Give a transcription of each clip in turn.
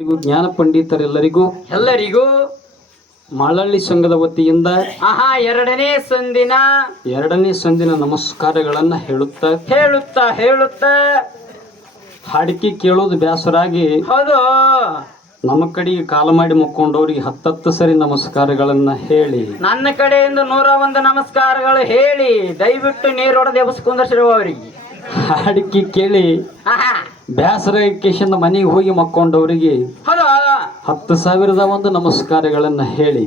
ಜ್ಞಾನ ಪಂಡಿತರೆಲ್ಲರಿಗೂ ಎಲ್ಲರಿಗೂ ಮಾಳಳ್ಳಿ ಸಂಘದ ವತಿಯಿಂದ ಎರಡನೇ ಸಂದಿನ ನಮಸ್ಕಾರಗಳನ್ನ ಹೇಳುತ್ತಾ ಹಾಡಿಕೆ ಕೇಳೋದು ಬೇಸರಾಗಿ ಹೌದು ನಮ್ಮ ಕಡೆಗೆ ಕಾಲ ಮಾಡಿ ಮುಕ್ಕೊಂಡವ್ರಿಗೆ 10 ಸರಿ ನಮಸ್ಕಾರಗಳನ್ನ ಹೇಳಿ ನನ್ನ ಕಡೆಯಿಂದ 101 ನಮಸ್ಕಾರಗಳು ಹೇಳಿ ದಯವಿಟ್ಟು ನೀರೊಡೆದು ಎಬ್ಸ್ಕೊಂಡ್ರು ಅವರಿಗೆ ಹಾಡಿಕೆ ಕೇಳಿ ಬೇಸರ ಕೇಶಿಂದ ಮನೆಗೆ ಹೋಗಿ ಮಕ್ಕೊಂಡವರಿಗೆ 10,000 ನಮಸ್ಕಾರಗಳನ್ನ ಹೇಳಿ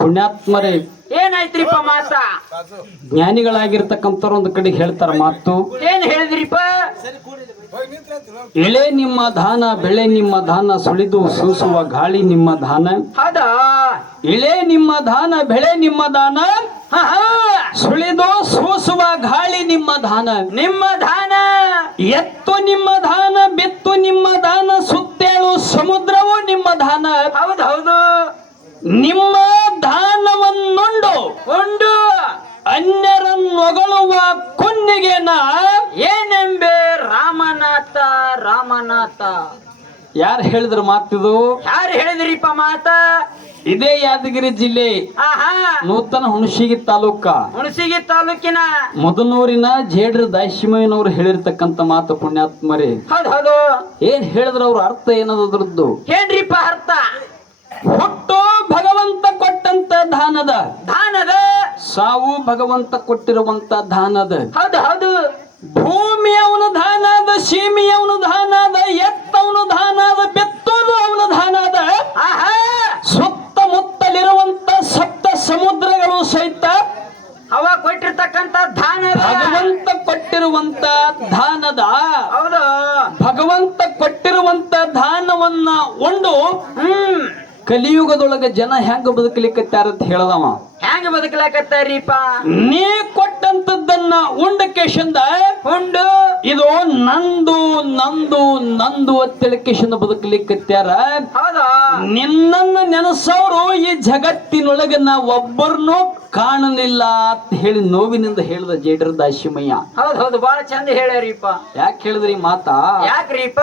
ಪುಣ್ಯಾತ್ಮರೇ ಏನಾಯ್ತ್ರಿಪ್ಪ ಮಾತ ಜ್ಞಾನಿಗಳಾಗಿರ್ತಕ್ಕಂಥವ್ರು ಒಂದು ಕಡೆ ಹೇಳ್ತಾರ ಮಾತು ಏನ್ ಹೇಳಿದ್ರಿಪ್ಪ ಎಳೆ ನಿಮ್ಮ ದಾನ ಬೆಳೆ ನಿಮ್ಮ ದಾನ ಸುಳಿದು ಸೂಸುವ ಗಾಳಿ ನಿಮ್ಮ ದಾನ ಹೌದಾ ಎಳೆ ನಿಮ್ಮ ದಾನ ಬೆಳೆ ನಿಮ್ಮ ದಾನ ಸುಳಿದು ಸೂಸುವ ಗಾಳಿ ನಿಮ್ಮ ದಾನ ಎತ್ತು ನಿಮ್ಮ ದಾನ ಬೆತ್ತು ನಿಮ್ಮ ದಾನ ಸುತ್ತೇಳು ಸಮುದ್ರವು ನಿಮ್ಮ ದಾನ ಹೌದು ನಿಮ್ಮ ದಾನವನ್ನುಂಡು ಅನ್ಯರನ್ನೊಗಳುವ ಕುನ್ನಿಗೆ ನಾ ಏನೆಂಬೆ ರಾಮನಾಥ ಯಾರು ಹೇಳಿದ್ರು ಮಾತಿದು ಯಾರು ಹೇಳಿದ್ರಿಪ್ಪ ಮಾತ ಇದೇ ಯಾದಗಿರಿ ಜಿಲ್ಲೆ ನೂತನ ಹುಣಸಿಗಿ ತಾಲೂಕಿನ ಮೊದನೂರಿನ ಜೇಡ್ರ ದಾಶಿಮಯ್ಯನವರು ಹೇಳಿರ್ತಕ್ಕಂಥ ಮಾತು ಪುಣ್ಯಾತ್ಮರೇ ಹೌದು ಏನ್ ಹೇಳಿದ್ರು ಅವ್ರ ಅರ್ಥ ಏನದ್ರದ್ದು ಏನ್ರಿಪ್ಪ ಅರ್ಥ ಹುಟ್ಟು ಭಗವಂತ ಕೊಟ್ಟಂತ ದಾನದ ಸಾವು ಭಗವಂತ ಕೊಟ್ಟಿರುವಂತ ದಾನದ ಹೌದು ಭೂಮಿ ಅವನು ದಾನದ ಸೀಮಿ ಅವನು ದಾನದ ಎತ್ತವನು ದಾನದ ಬೆತ್ತೋದು ಅವನು ದಾನದ ಸುತ್ತಮುತ್ತಲಿರುವಂತ ಸಪ್ತ ಸಮುದ್ರಗಳು ಸಹಿತ ಅವ ಕೊಟ್ಟಿರ್ತಕ್ಕಂತ ದಾನ ಭಗವಂತ ಕೊಟ್ಟಿರುವಂತ ದಾನದ ಹೌದು ಭಗವಂತ ಕೊಟ್ಟಿರುವಂತ ದಾನವನ್ನ ಉಂಡು ಕಲಿಯುಗದೊಳಗ ಜನ ಹೆಂಗ ಬದುಕಲಿಕ್ಕತ್ತಾರಂತ ಹೇಳದವ ಹೆಂಗ ಬದುಕಲಾಕತ್ತಾರೀಪ ನೀ ಕೊಟ್ಟಂತದ್ದನ್ನ ಉಂಡಕೇಶಂದ ಇದು ನಂದು ನಂದು ನಂದು ಅಂತೇಳಿಕೇಶಂದ ಬದುಕಲಿಕ್ಕತ್ಯಾರ ನಿನ್ನನ್ನ ನೆನಸವ್ರು ಈ ಜಗತ್ತಿನೊಳಗ ನಾ ಒಬ್ಬರನ್ನೂ ಕಾಣಲಿಲ್ಲ ಅಂತ ಹೇಳಿ ನೋವಿನಿಂದ ಹೇಳಿದ ಜೇಡ್ರ ದಾಶಿಮಯ್ಯ ಹೌದು ಬಹಳ ಚಂದ ಹೇಳ್ಯಾರೀಪ ಯಾಕೆ ಹೇಳಿದ್ರಿ ಮಾತಾ ಯಾಕ್ರೀಪ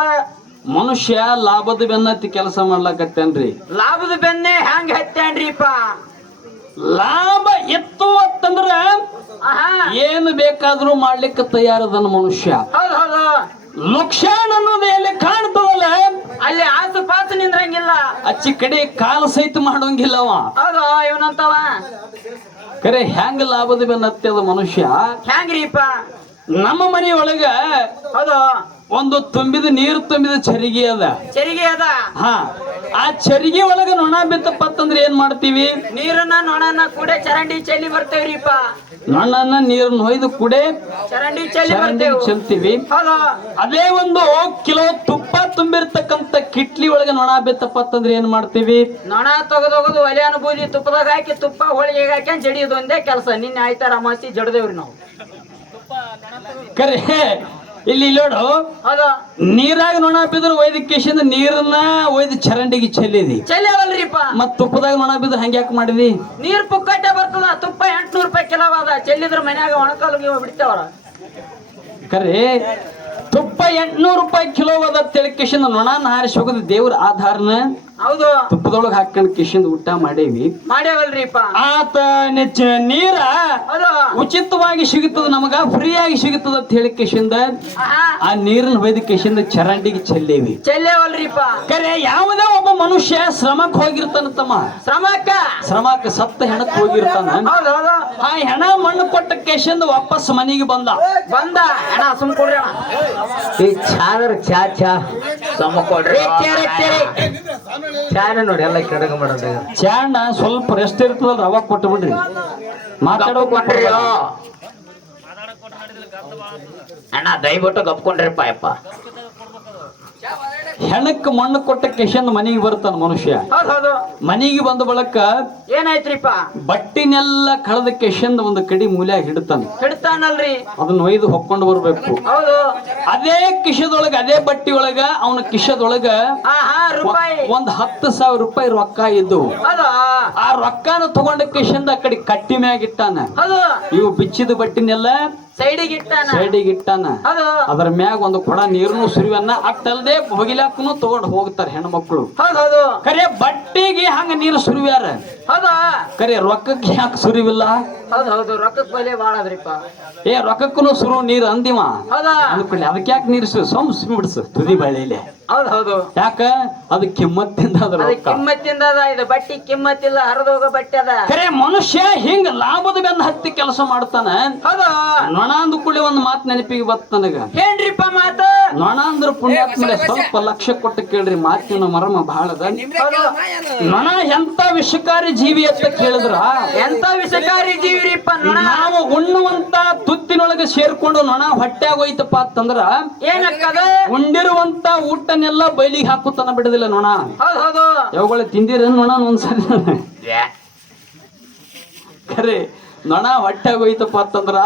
ಮನುಷ್ಯ ಲಾಭದ ಬೆನ್ನತ್ತಿ ಕೆಲಸ ಮಾಡ್ಲಕತ್ತೇನ್ರಿ ಲಾಭದ ಬೆನ್ನೆ ಹೆಂಗ ಹತ್ತೇನ್ರಿಪ ಲಾಭ ಎತ್ತು ಅಂತಂದ್ರ ಏನು ಬೇಕಾದ್ರೂ ಮಾಡ್ಲಿಕ್ಕೆ ತಯಾರದನ ಮನುಷ್ಯ ಹೌದು ಲಕ್ಷಣ ಅನ್ನೋದು ಎಲ್ಲಿ ಕಾಣ್ತದಲ್ಲ ಅಲ್ಲಿ ಆಸುಪಾಸು ನಿಂದ್ರಂಗಿಲ್ಲ ಅಚ್ಚಿ ಕಡೆ ಕಾಲ ಸಹಿತ ಮಾಡೋಂಗಿಲ್ಲವ ಹೌದು ಇವನಂತವ ಕರೆ ಹೆಂಗ ಲಾಭದ ಬೆನ್ನತ್ತದ ಮನುಷ್ಯ ಹೆಂಗ್ರಿಪ ನಮ್ಮ ಮನೆಯೊಳಗ ಹೌದು ಒಂದು ನೀರು ತುಂಬಿದ ಚರಿಗೆ ಅದ ಆ ಚರಿಗೆ ಒಳಗ ನೊಣ ಬಿತ್ತಪ್ಪ ಅಂತಂದ್ರೆ ಏನ್ ಮಾಡ್ತೀವಿ ನೀರನ್ನ ನೊಣನ ಕೂಡ ಚರಂಡಿ ಚೆಲ್ಲಿ ಬರ್ತೇವ್ರಿಪ್ಪ ನೊಣನ ನೀರನ್ನ ಹೊಯ್ದು ಕೂಡೆ ಚರಂಡಿ ಚೆಲ್ತೀವಿ ಅದೇ ಒಂದು ಕಿಲೋ ತುಪ್ಪ ತುಂಬಿರ್ತಕ್ಕಂತ ಕಿಟ್ಲಿ ಒಳಗೆ ನೊಣ ಬಿತ್ತಪ್ಪ ಅಂತಂದ್ರೆ ಏನ್ ಮಾಡ್ತೀವಿ ನೊಣ ತೆಗೆದೋಗೋದು ಒಲೆ ಅನುಭೂತಿ ತುಪ್ಪದಾಗ ಹಾಕಿ ತುಪ್ಪ ಹೋಳಿಗೆ ಹಾಕಿ ಜಡಿಯೋದು ಒಂದೇ ಕೆಲಸ ನಿನ್ನೆ ಆಯ್ತಾರ ಅಮಾಸಿ ಜಡದೇವ್ರಿ ನಾವು ಕರೆ ಇಲ್ಲಿ ನೋಡು ನೀರಾಗ ನೊಣ ಬಿದ್ರು ಒಯ್ದಕ್ಕಿಂದ ನೀರನ್ನ ಒಯ್ದು ಚರಂಡಿಗೆ ಚೆಲ್ಲಿವಲ್ರಿಪ್ಪ ಮತ್ ತುಪ್ಪದಾಗ ನೊಣ ಬಿದ್ರು ಹಂಗ್ಯಾಕ್ ಮಾಡಿದಿ ನೀರ್ ಪುಕ್ಕಟ್ಟೆ ಬರ್ತದ ತುಪ್ಪ 800 ರೂಪಾಯಿ ಕಿಲೋ ಅದ ಚೆಲ್ಲಿದ್ರ ಮನ್ಯಾಗ ಒಣಕಾಲು ಬಿಡ್ತೇವ್ರ ಕರೆ ತುಪ್ಪ 800 ರೂಪಾಯಿ ಕಿಲೋ ಅದ ತಿಳಕಿಶಿಂದ ನೊಣನ ಹಾರಿಸಿ ಹೋಗೋದು ದೇವ್ರ ಆಧಾರನ ಹೌದು ತುಪ್ಪದೊಳಗೆ ಹಾಕೊಂಡ್ ಕಿಶಿಂದ ಊಟ ಮಾಡೇವಲ್ರಿಪ್ಪ ಆತ ನೀರ ಉಚಿತವಾಗಿ ಸಿಗುತ್ತದ ನಮಗ ಫ್ರೀ ಆಗಿ ಸಿಗುತ್ತದ ಅಂತ ಹೇಳಿ ಕಿಶಿಂದ ಆ ನೀರನ್ನ ಹೊಯ್ದ ಕಿಶಿಂದ ಚರಂಡಿಗೆ ಚೆಲ್ಲೇವಲ್ರಿಪ್ಪ ಕರೆ ಯಾವುದೇ ಒಬ್ಬ ಮನುಷ್ಯ ಶ್ರಮಕ್ ಹೋಗಿರ್ತಾನ ತಮ್ಮ ಶ್ರಮಕ್ಕ ಸತ್ತ ಹೆಣಕ್ ಹೋಗಿರ್ತಾನ ಆ ಹೆಣ ಮಣ್ಣು ಕೊಟ್ಟ ಕಿಶಿಂದ ವಾಪಸ್ ಮನೆಗೆ ಬಂದ ಹೆಣ ಸುಮ್ ಕೊಡ್ರಿ ಚಾ ಸಮ ಕೊಡ್ರಿ ಚಾನ ನೋಡಿ ಎಲ್ಲ ಕೆಡಗ ಮಾಡೋದು ಚಾಣ ಸ್ವಲ್ಪ ರೆಸ್ಟ್ ಇರ್ತದಲ್ಲ ಅವಾಗ ಕೊಟ್ಟು ಬಿಡ್ರಿ ಮಾತಾಡೋ ಕೊಟ್ರಿ ಅಣ್ಣ ದಯವಿಟ್ಟು ಗಪ್ಕೊಂಡ್ರಿಪ್ಪ ಯಪ್ಪ ಹೆಣಕ್ ಮಣ್ಣು ಕೊಟ್ಟ ಕೆಶಂದ್ ಮನೆಗೆ ಬರ್ತಾನ ಮನುಷ್ಯ ಮನೆಗೆ ಬಂದ ಬಳಕ ಏನಾಯ್ತ್ರಿಪ್ಪ ಬಟ್ಟಿನೆಲ್ಲ ಕಳೆದ ಕೆಶಂದ್ ಒಂದು ಕಡಿ ಮೂಲ್ಯಾಗ ಹಿಡ್ತಾನಲ್ರಿ ಅದನ್ನ ಒಯ್ದು ಹೊಕ್ಕೊಂಡು ಬರ್ಬೇಕು ಅದೇ ಕಿಶದೊಳಗ ಅದೇ ಬಟ್ಟಿ ಒಳಗ ಅವನ ಕಿಶದೊಳಗ ಒಂದ್ 10,000 ರೂಪಾಯಿ ರೊಕ್ಕ ಇದ್ದು ಆ ರೊಕ್ಕನ ತಗೊಂಡ ಕಿಶಂದ ಆ ಕಡೆ ಕಟ್ಟಿ ಮ್ಯಾಗ ಇಟ್ಟಾನ ಇವು ಬಿಚ್ಚಿದ ಬಟ್ಟಿನೆಲ್ಲ ಸೈಡಿಗೆ ಇಟ್ಟಾನ ಸೈಡಿಗೆ ಇಟ್ಟಾನ ಹೌದು ಅದ್ರ ಮ್ಯಾಗ ಒಂದು ಕೊಡ ನೀರನ್ನು ಸುರಿವನ್ನ ಅಟ್ಟಲ್ದೆ ಬಗಿಲಾಕನು ತಗೊಂಡ್ ಹೋಗ್ತಾರ ಹೆಣ್ಮಕ್ಳು ಹೌದು ಕರೆ ಬಟ್ಟೆಗೆ ಹಂಗ ನೀರು ಸುರಿವ್ಯಾರ ಹೌದಾ ಕರೆ ರೊಕ್ಕಕ್ಕೆ ಯಾಕೆ ಸುರಿವಿಲ್ಲ ಹೌದು ರೊಕ್ಕಕ್ ಬೆಲೆ ಬಾಳ ಅದ್ರಿಪ್ಪ ರೊಕ್ಕಕ್ಕೂ ಸುರು ನೀರು ಅಂದಿವ ಹೌದಾ ಅಂದ್ಕೊಳ್ಳಿ ಅದಕ್ಕೆ ಯಾಕೆ ನೀರು ಬಿಡಿಸು ತುದಿ ಬಳ್ಳಿಲೆ ಹೌದು ಯಾಕ ಅದು ಕಿಮ್ಮತ್ತಿಂದ ಅದ್ರ ಅದು ರೊಕ್ಕ ಕಿಮ್ಮತ್ತಿಂದ ಅದ ಇದು ಬಟ್ಟಿ ಕಿಮ್ಮತ್ತಿಲ್ಲ ಹರಿದೋಗ ಬಟ್ಟೆ ಅದ ಕರೆ ಮನುಷ್ಯ ಹಿಂಗ ಲಾಭದ ಬೆನ್ನ ಹತ್ತಿ ಕೆಲಸ ಮಾಡ್ತಾನ ಹೌದು ನೊಣ ಅಂದ ಕೂಡಲೇ ಒಂದು ಮಾತು ನೆನಪಿಗೆ ಬತ್ತ ನನಗ ಏನ್ರಿಪ್ಪ ಮಾತು ನೊಣ ಅಂದ್ರ ಪುಣ್ಯಾತ್ಮಲೆ ಸ್ವಲ್ಪ ಲಕ್ಷ್ಯ ಕೊಟ್ಟು ಕೇಳ್ರಿ ಮಾತಿನ ಮರ್ಮ ಬಹಳ ಅದ ಹೌದು ನೊಣ ಎಂತ ವಿಷಕಾರಿ ಜೀವಿ ಅಂತ ಕೇಳಿದ್ರ ಎಂತ ವಿಷಕಾರಿ ಜೀವಿರಿಪ್ಪ ನೊಣ ನಾವು ಉಣ್ಣುವಂತ ತುತ್ತಿನೊಳಗೆ ಸೇರ್ಕೊಂಡು ನೊಣ ಹೊಟ್ಟ್ಯಾಗ ಹೋಯ್ತಪ್ಪ ಅಂತಂದ್ರ ಏನಕ್ಕದ ಉಂಡಿರುವಂತ ಊಟನೆಲ್ಲ ಬಯಲಿಗೆ ಹಾಕುತ್ತಾನ ಬಿಡುದಿಲ್ಲ ನೊಣ ಹೌದು ಯಾವಗಳ ತಿಂದಿರ ನೊಣ ಒಂದ್ಸರಿ ಖರೆ ನೊಣ ಹೊಟ್ಟ್ಯಾಗ ಹೋಯ್ತಪ್ಪ ಅಂತಂದ್ರ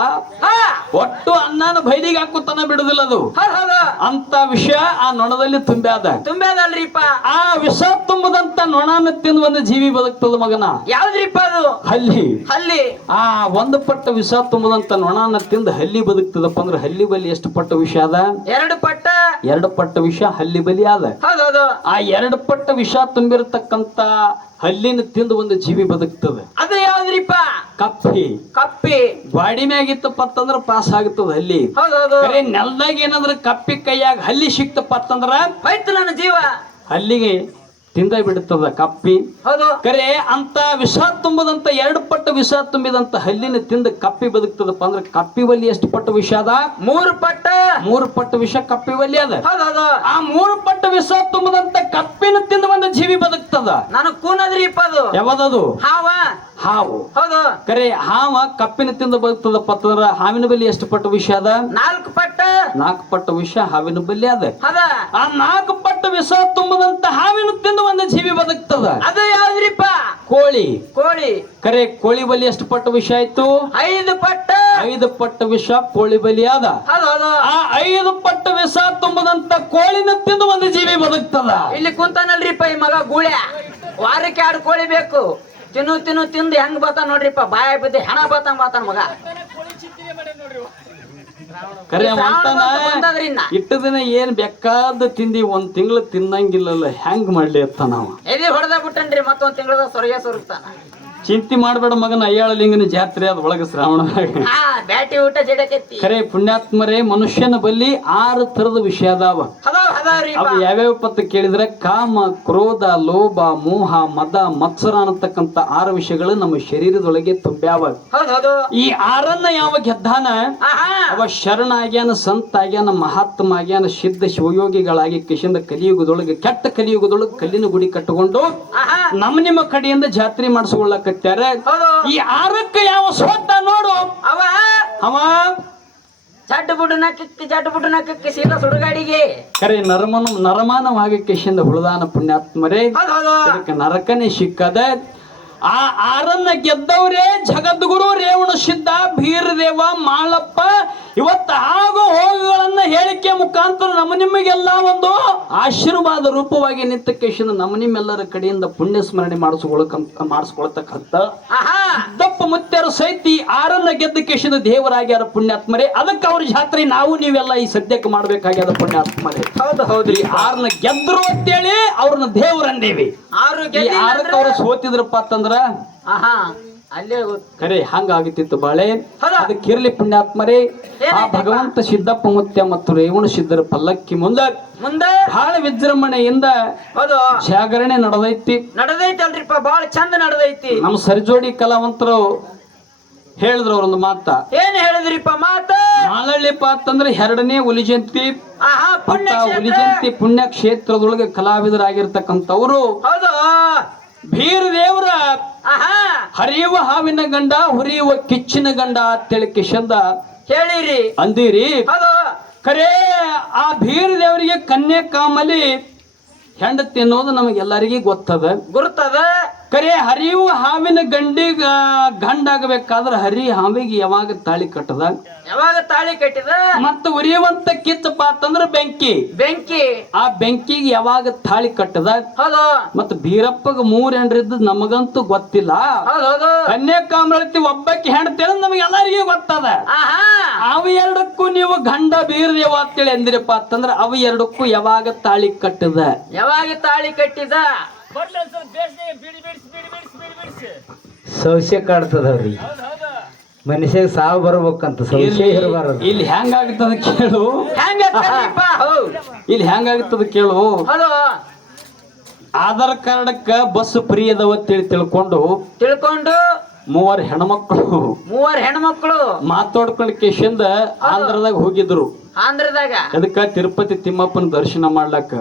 ಒಟ್ಟು ಅನ್ನನ ಬಯಲಿಗೆ ಹಾಕುತ್ತಾನ ಬಿಡುದಿಲ್ಲ ಅದು ಹೌದು ಅಂತ ವಿಷ ಆ ನೊಣದಲ್ಲಿ ತುಂಬ್ಯಾದ ತುಂಬ್ಯಾದಲ್ರಿಪ್ಪ ಆ ವಿಷ ತುಂಬದಂತ ನೊಣನ ತಿಂದು ಒಂದು ಜೀವಿ ಬದುಕ್ತದ ಮಗನ ಯಾವ್ದ್ರಿಪ್ಪ ಅದು ಹಲ್ಲಿ ಆ ಒಂದು ಪಟ್ಟ ವಿಷ ತುಂಬದಂತ ನೊಣನ ತಿಂದು ಹಲ್ಲಿ ಬದುಕ್ತದಪ್ಪ ಅಂದ್ರೆ ಹಲ್ಲಿ ಬಲಿ ಎಷ್ಟು ಪಟ್ಟ ವಿಷ ಅದ ಎರಡು ಪಟ್ಟ ವಿಷ ಹಲ್ಲಿ ಬಲಿ ಅದ ಹೌದು ಆ ಎರಡು ಪಟ್ಟ ವಿಷ ತುಂಬಿರತಕ್ಕಂತ ಹಲ್ಲಿನ ತಿಂದು ಒಂದು ಜೀವಿ ಬದುಕ್ತದೆ ಅದು ಯಾವ್ದ್ರಿಪ್ಪ ಕಪ್ಪಿ ಗಾಡಿ ಮ್ಯಾಗಿತ್ತಪ್ಪ ಅಂತಂದ್ರ ಪಾಸ್ ಆಗುತ್ತದ ಹಲ್ಲಿ ಹೌದು ಬರೀ ನೆಲದಾಗ ಏನಾದ್ರ ಕಪ್ಪಿ ಕೈಯಾಗ ಹಲ್ಲಿ ಸಿಕ್ತಪ್ಪ ಅಂತಂದ್ರ ಹೋಯ್ತು ನನ್ನ ಜೀವ ಹಲ್ಲಿಗೆ ತಿಂದ ಬಿಡುತ್ತದ ಕಪ್ಪಿ ಹೌದು ಕರೆ ಅಂತ ವಿಷ ತುಂಬದಂತ ಎರಡು ಪಟ್ಟು ವಿಷ ತುಂಬಿದಂತ ಹಲ್ಲಿನ ತಿಂದ ಕಪ್ಪಿ ಬದುಕ್ತದಪ್ಪ ಅಂದ್ರೆ ಕಪ್ಪಿ ಬಲಿ ಎಷ್ಟು ಪಟ್ಟು ವಿಷ ಅದ ಮೂರು ಪಟ್ಟು ವಿಷ ಕಪ್ಪಿ ಬಲಿ ಅದ ಹೌದು ಆ 3 ಪಟ್ಟು ವಿಷ ತುಂಬದಂತ ಕಪ್ಪಿನ ತಿಂದ ಒಂದು ಜೀವಿ ಬದುಕ್ತದ ನನಗ್ ಕೂನದ್ರಿಪ್ಪ ಅದು ಯಾವದದು ಹಾವು ಹೌದು ಕರೆ ಹಾವ ಕಪ್ಪಿನ ತಿಂದ ಬದುಕ್ತದಪ್ಪ ಅಂತಂದ್ರ ಹಾವಿನ ಬಲಿ ಎಷ್ಟು ಪಟ್ಟು ವಿಷ ಅದ 4 ಪಟ್ಟು ವಿಷ ಹಾವಿನ ಬಲಿ ಅದ ಆ 4 ಪಟ್ಟು ವಿಷ ತುಂಬದಂತ ಹಾವಿನ ತಿಂದ ಒಂದು ಜೀವಿ ಬದುಕ್ತದ ಅದು ಯಾವ್ದ್ರಿಪ್ಪ ಕೋಳಿ ಕರೆ ಕೋಳಿ ಬಲಿ ಎಷ್ಟು ಪಟ್ಟು ವಿಷ ಆಯ್ತು 5 ಪಟ್ಟು ವಿಷ ಕೋಳಿ ಬಲಿ ಅದ ಆ 5 ಪಟ್ಟು ವಿಷ ತುಂಬದಂತ ಕೋಳಿನ ತಿಂದು ಒಂದು ಜೀವಿ ಬದುಕ್ತದ ಇಲ್ಲಿ ಕುಂತಾನಲ್ರಿಪ್ಪ ಈ ಮಗ ಗೂಳ್ಯ ವಾರಕ್ಕೆ 2 ಕೋಳಿ ಬೇಕು ತಿಂದು ಹೆಂಗ್ ಬತ್ತ ನೋಡ್ರಿಪ್ಪ ಬಾಯ ಬಿದ್ದು ಹೆಣ ಬತ್ತಾನ ಮಗ ಕರೆ ಇಟ್ಟು ದಿನ ಏನ್ ಬೇಕಾದ ತಿಂದಿ 1 ತಿಂಗಳು ತಿನ್ನಂಗಿಲ್ಲಲ್ಲ ಹೆಂಗ್ ಮಾಡ್ಲಿ ಅತ್ತ ನಾವು ಎಲ್ಲಿ ಹೊಡೆದ ಬಿಟ್ಟನ್ರಿ ಮತ್ತೊಂದ್ ತಿಂಗಳ ಸೊರಗ್ತಾನ ಚಿಂತೆ ಮಾಡ್ಬೇಡ ಮಗನ ಅಯ್ಯಾಳಲಿಂಗನ ಜಾತ್ರೆ ಅದ ಒಳಗ ಶ್ರಾವಣದಾಗ ಬ್ಯಾಟಿ ಊಟ ಜಡಕತ್ತಿ ಖರೆ ಪುಣ್ಯಾತ್ಮರೇ ಮನುಷ್ಯನ ಬಲ್ಲಿ 6 ತರದ ವಿಷಯ ಅದಾವ ಅವು ಯಾವ್ಯಾವ ಪತ್ತ ಕೇಳಿದ್ರೆ ಕಾಮ ಕ್ರೋಧ ಲೋಭ ಮೋಹ ಮದ ಮತ್ಸರ ಅನ್ನತಕ್ಕಂತ 6 ವಿಷಯಗಳು ನಮ್ಮ ಶರೀರದೊಳಗೆ ತುಂಬ್ಯಾವ ಈ 6ನ್ನ ಯಾವ ಗೆದ್ದಾನ ಅವ ಶರಣಾಗ್ಯಾನ ಸಂತ ಆಗ್ಯಾನ ಮಹಾತ್ಮ ಆಗ್ಯಾನ ಸಿದ್ಧ ಶಿವಯೋಗಿಗಳಾಗಿ ಕಿಶಿಂದ ಕಲಿಯುಗದೊಳಗೆ ಕೆಟ್ಟ ಕಲಿಯುಗದೊಳಗೆ ಕಲ್ಲಿನ ಗುಡಿ ಕಟ್ಟಿಕೊಂಡು ನಿಮ್ಮ ಕಡೆಯಿಂದ ಜಾತ್ರೆ ಮಾಡಿಸ್ಕೊಳ್ಳಕ ಈ 6ಕ್ಕೆ ಯಾವ ಸೋತ ನೋಡು ಅವ ಚಡ್ಡ ಬುಡನ ಕಿಕ್ಕಿ ಸೀದಾ ಸುಡುಗಾಡಿಗೆ ಕರೆ ನರಮಾನವಾಗಿ ಕಿಶಿಂದ ಹುಳದಾನ ಪುಣ್ಯಾತ್ಮರೇ ನರಕನೇ ಸಿಕ್ಕದ ಆ 6ನ್ನ ಗೆದ್ದವರೇ ಜಗದ್ಗುರು ರೇವಣ ಸಿದ್ಧ ಭೀರದೇವ ಮಾಳಪ್ಪ ಇವತ್ತು ಆಗೋ ಹೋಗುಗಳನ್ನ ಹೇಳಿಕೆ ಮುಖಾಂತರ ನಿಮಗೆಲ್ಲ ಒಂದು ಆಶೀರ್ವಾದ ರೂಪವಾಗಿ ನಿಂತ ಕೇಶಿಂದ ನಿಮ್ಮೆಲ್ಲರ ಕಡೆಯಿಂದ ಪುಣ್ಯ ಸ್ಮರಣೆ ಮಾಡಿಸ್ಕೊಳ್ತಕ್ಕಂಥ ದಪ್ಪ ಮುತ್ಯರು ಸೈತಿ 6ನ್ನ ಗೆದ್ದ ಕೇಶಿಂದ ದೇವರಾಗ್ಯಾರ ಪುಣ್ಯಾತ್ಮರೇ ಅದಕ್ಕೆ ಅವ್ರ ಜಾತ್ರೆ ನಾವು ನೀವೆಲ್ಲ ಈ ಸದ್ಯಕ್ಕೆ ಮಾಡ್ಬೇಕಾಗ್ಯದ ಪುಣ್ಯಾತ್ಮರೇ ಹೌದು 6ನ್ನ ಗೆದ್ರು ಅಂತೇಳಿ ಅವ್ರನ್ನ ದೇವರಂದೇವಿ 6ಕ್ಕೆ ಅವ್ರು ಸೋತಿದ್ರಪ್ಪ ಅಂತಂದ್ರ ಅಲ್ಲೇ ಕರೆ ಹಂಗಾಗಿತ್ತು ಬಾಳೆ ಅದಕ್ಕಿರ್ಲಿ ಪುಣ್ಯಾತ್ಮರೇ ಆ ಭಗವಂತ ಸಿದ್ದಪ್ಪ ಮುತ್ಯ ಮತ್ತು ರೇವಣ ಸಿದ್ಧರ ಪಲ್ಲಕ್ಕಿ ಮುಂದೆ ಬಹಳ ವಿಜೃಂಭಣೆಯಿಂದ ಜಾಗರಣೆ ನಡೆದೈತಲ್ರಿಪ್ಪ ಬಹಳ ಚಂದ ನಡೆದೈತಿ ನಮ್ಮ ಸರಿಜೋಡಿ ಕಲಾವಂತರು ಹೇಳಿದ್ರು ಅವ್ರೊಂದು ಮಾತ ಏನ್ ಹೇಳಿದ್ರಿಪ್ಪ ಮಾತ ಮಾಲಳ್ಳಿಪ್ಪ ಅಂತಂದ್ರೆ 2ನೇ ಹುಲಿಜಯಂತಿ ಹುಲಿಜಯಂತಿ ಪುಣ್ಯ ಕ್ಷೇತ್ರದೊಳಗೆ ಕಲಾವಿದರಾಗಿರ್ತಕ್ಕಂಥವ್ರು ಭೀರದೇವರ ಹರಿಯುವ ಹಾವಿನ ಗಂಡ ಹುರಿಯುವ ಕಿಚ್ಚಿನ ಗಂಡ ಅಂತೇಳಿ ಕಿಶಂದ ಹೇಳಿರಿ ಅಂದಿರಿ ಖರೇ ಆ ಭೀರದೇವರಿಗೆ ಕನ್ಯಾ ಕಾಮಲಿ ಹೆಂಡತಿ ಅನ್ನೋದು ನಮಗೆಲ್ಲರಿಗೂ ಗುರ್ತದ ಕರೆ ಹರಿಯುವ ಹಾವಿನ ಗಂಡಾಗಬೇಕಾದ್ರೆ ಹರಿ ಹಾವಿಗೆ ಯಾವಾಗ ತಾಳಿ ಕಟ್ಟದ ಯಾವಾಗ ತಾಳಿ ಕಟ್ಟಿದ ಮತ್ತ ಉರಿಯುವಂತ ಕಿಚ್ಚಪ್ಪ ಅಂತಂದ್ರ ಬೆಂಕಿ ಆ ಬೆಂಕಿಗೆ ಯಾವಾಗ ತಾಳಿ ಕಟ್ಟದ ಹೌದು ಮತ್ತ ಬೀರಪ್ಪಗ 3 ಹೆಂಡ್ರಿದ್ದು ನಮಗಂತೂ ಗೊತ್ತಿಲ್ಲ. ಹೌದು ಕನ್ಯಾಕಾಮರತಿ ಒಬ್ಬಕ್ಕೆ ಹೆಣ್ತೇಳ ನಮಗೆ ಎಲ್ಲರಿಗೂ ಗೊತ್ತದ. ಅವು ಎರಡಕ್ಕೂ ನೀವು ಗಂಡ ಬೀರದೇವ ಅಂತೇಳಿ ಅಂದಿರಪ್ಪ ಅಂತಂದ್ರ ಅವು ಎರಡಕ್ಕೂ ಯಾವಾಗ ತಾಳಿ ಕಟ್ಟದ ಸೌಸ್ಯ ಕಾಡ್ತದವ್ರಿ ಮನುಷ್ಯ ಸಾವು ಬರ್ಬೇಕಂತ ಸೌಸ್ಯ ಇರಬಾರದು. ಇಲ್ಲಿ ಹೆಂಗಾಗ್ತದ ಕೇಳು, ಇಲ್ಲಿ ಹೆಂಗಾಗ್ತದ ಕೇಳು. ಆಧಾರ್ ಕಾರ್ಡಕ್ಕ ಬಸ್ ಫ್ರೀ ಅದಾವ ತಿಳ್ಕೊಂಡು 3 ಹೆಣ್ಮಕ್ಳು ಮಾತಾಡ್ಕೊಂಡ್ ಕೇಶಿಂದ ಆಂಧ್ರದಾಗ ಹೋಗಿದ್ರು. ಅದಕ್ಕ ತಿರುಪತಿ ತಿಮ್ಮಪ್ಪನ ದರ್ಶನ ಮಾಡ್ಲಕ್ಕ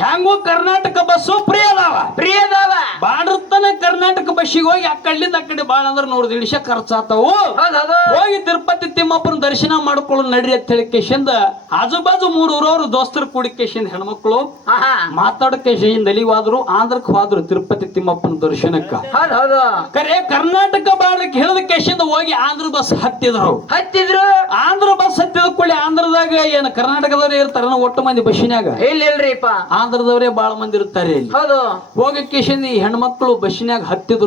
ಹೆಂಗೋ ಕರ್ನಾಟಕ ಬಸ್ಸು ಫ್ರೀ ಅದಾವ ಬಾಡತನ ಕರ್ನಾಟಕ ಬಸ್ಸಿಗೆ ಹೋಗಿ ಅಕ್ಕಡಿಂದ ಅಕ್ಕಡಿ ಬಾಳ ಅಂದ್ರ 100 ಖರ್ಚಾತಾವು. ಹೋಗಿ ತಿರುಪತಿ ತಿಮ್ಮಪ್ಪನ ದರ್ಶನ ಮಾಡ್ಕೊಳ್ಳೋ ನಡ್ರಿ ಅಂತ ಹೇಳಿ ಕೇಶಿಂದ ಆಜು ಬಾಜು 3 ಊರವ್ರು ದೋಸ್ತರು ಕೂಡಿ ಕೇಶಿಂದ ಹೆಣ್ಮಕ್ಳು ಮಾತಾಡಕೇಶಿಂದ ಅಲಿವಾದ್ರು ಆಂಧ್ರಕ್ ಹೋದ್ರು ತಿರುಪತಿ ತಿಮ್ಮಪ್ಪನ ದರ್ಶನಕ್ಕ. ಕರೆ ಕರ್ನಾಟಕ ಬಾಳಕ್ಕೆ ಹೇಳಿದ ಕೇಶಿಂದ ಹೋಗಿ ಆಂಧ್ರ ಬಸ್ ಹತ್ತಿದ್ರು. ಆಂಧ್ರ ಬಸ್ ಹತ್ತಿದ ಕೂಡಲೇ ಆಂಧ್ರದಾಗ ಏನ್ ಕರ್ನಾಟಕದವ್ರೇ ಇರ್ತಾರ ಒಟ್ಟು ಮಂದಿ ಬಸ್ಸಿನಾಗ ಇಲ್ರಿಪ್ಪ ಆಂಧ್ರದವರೇ ಬಾಳ ಮಂದಿ ಇರ್ತಾರೆ. ಹೋಗಿ ಕೇಶಿಂದ ಈ ಹೆಣ್ಮಕ್ಳು ಬಸ್ಸಿನಾಗ ಹತ್ತಿದ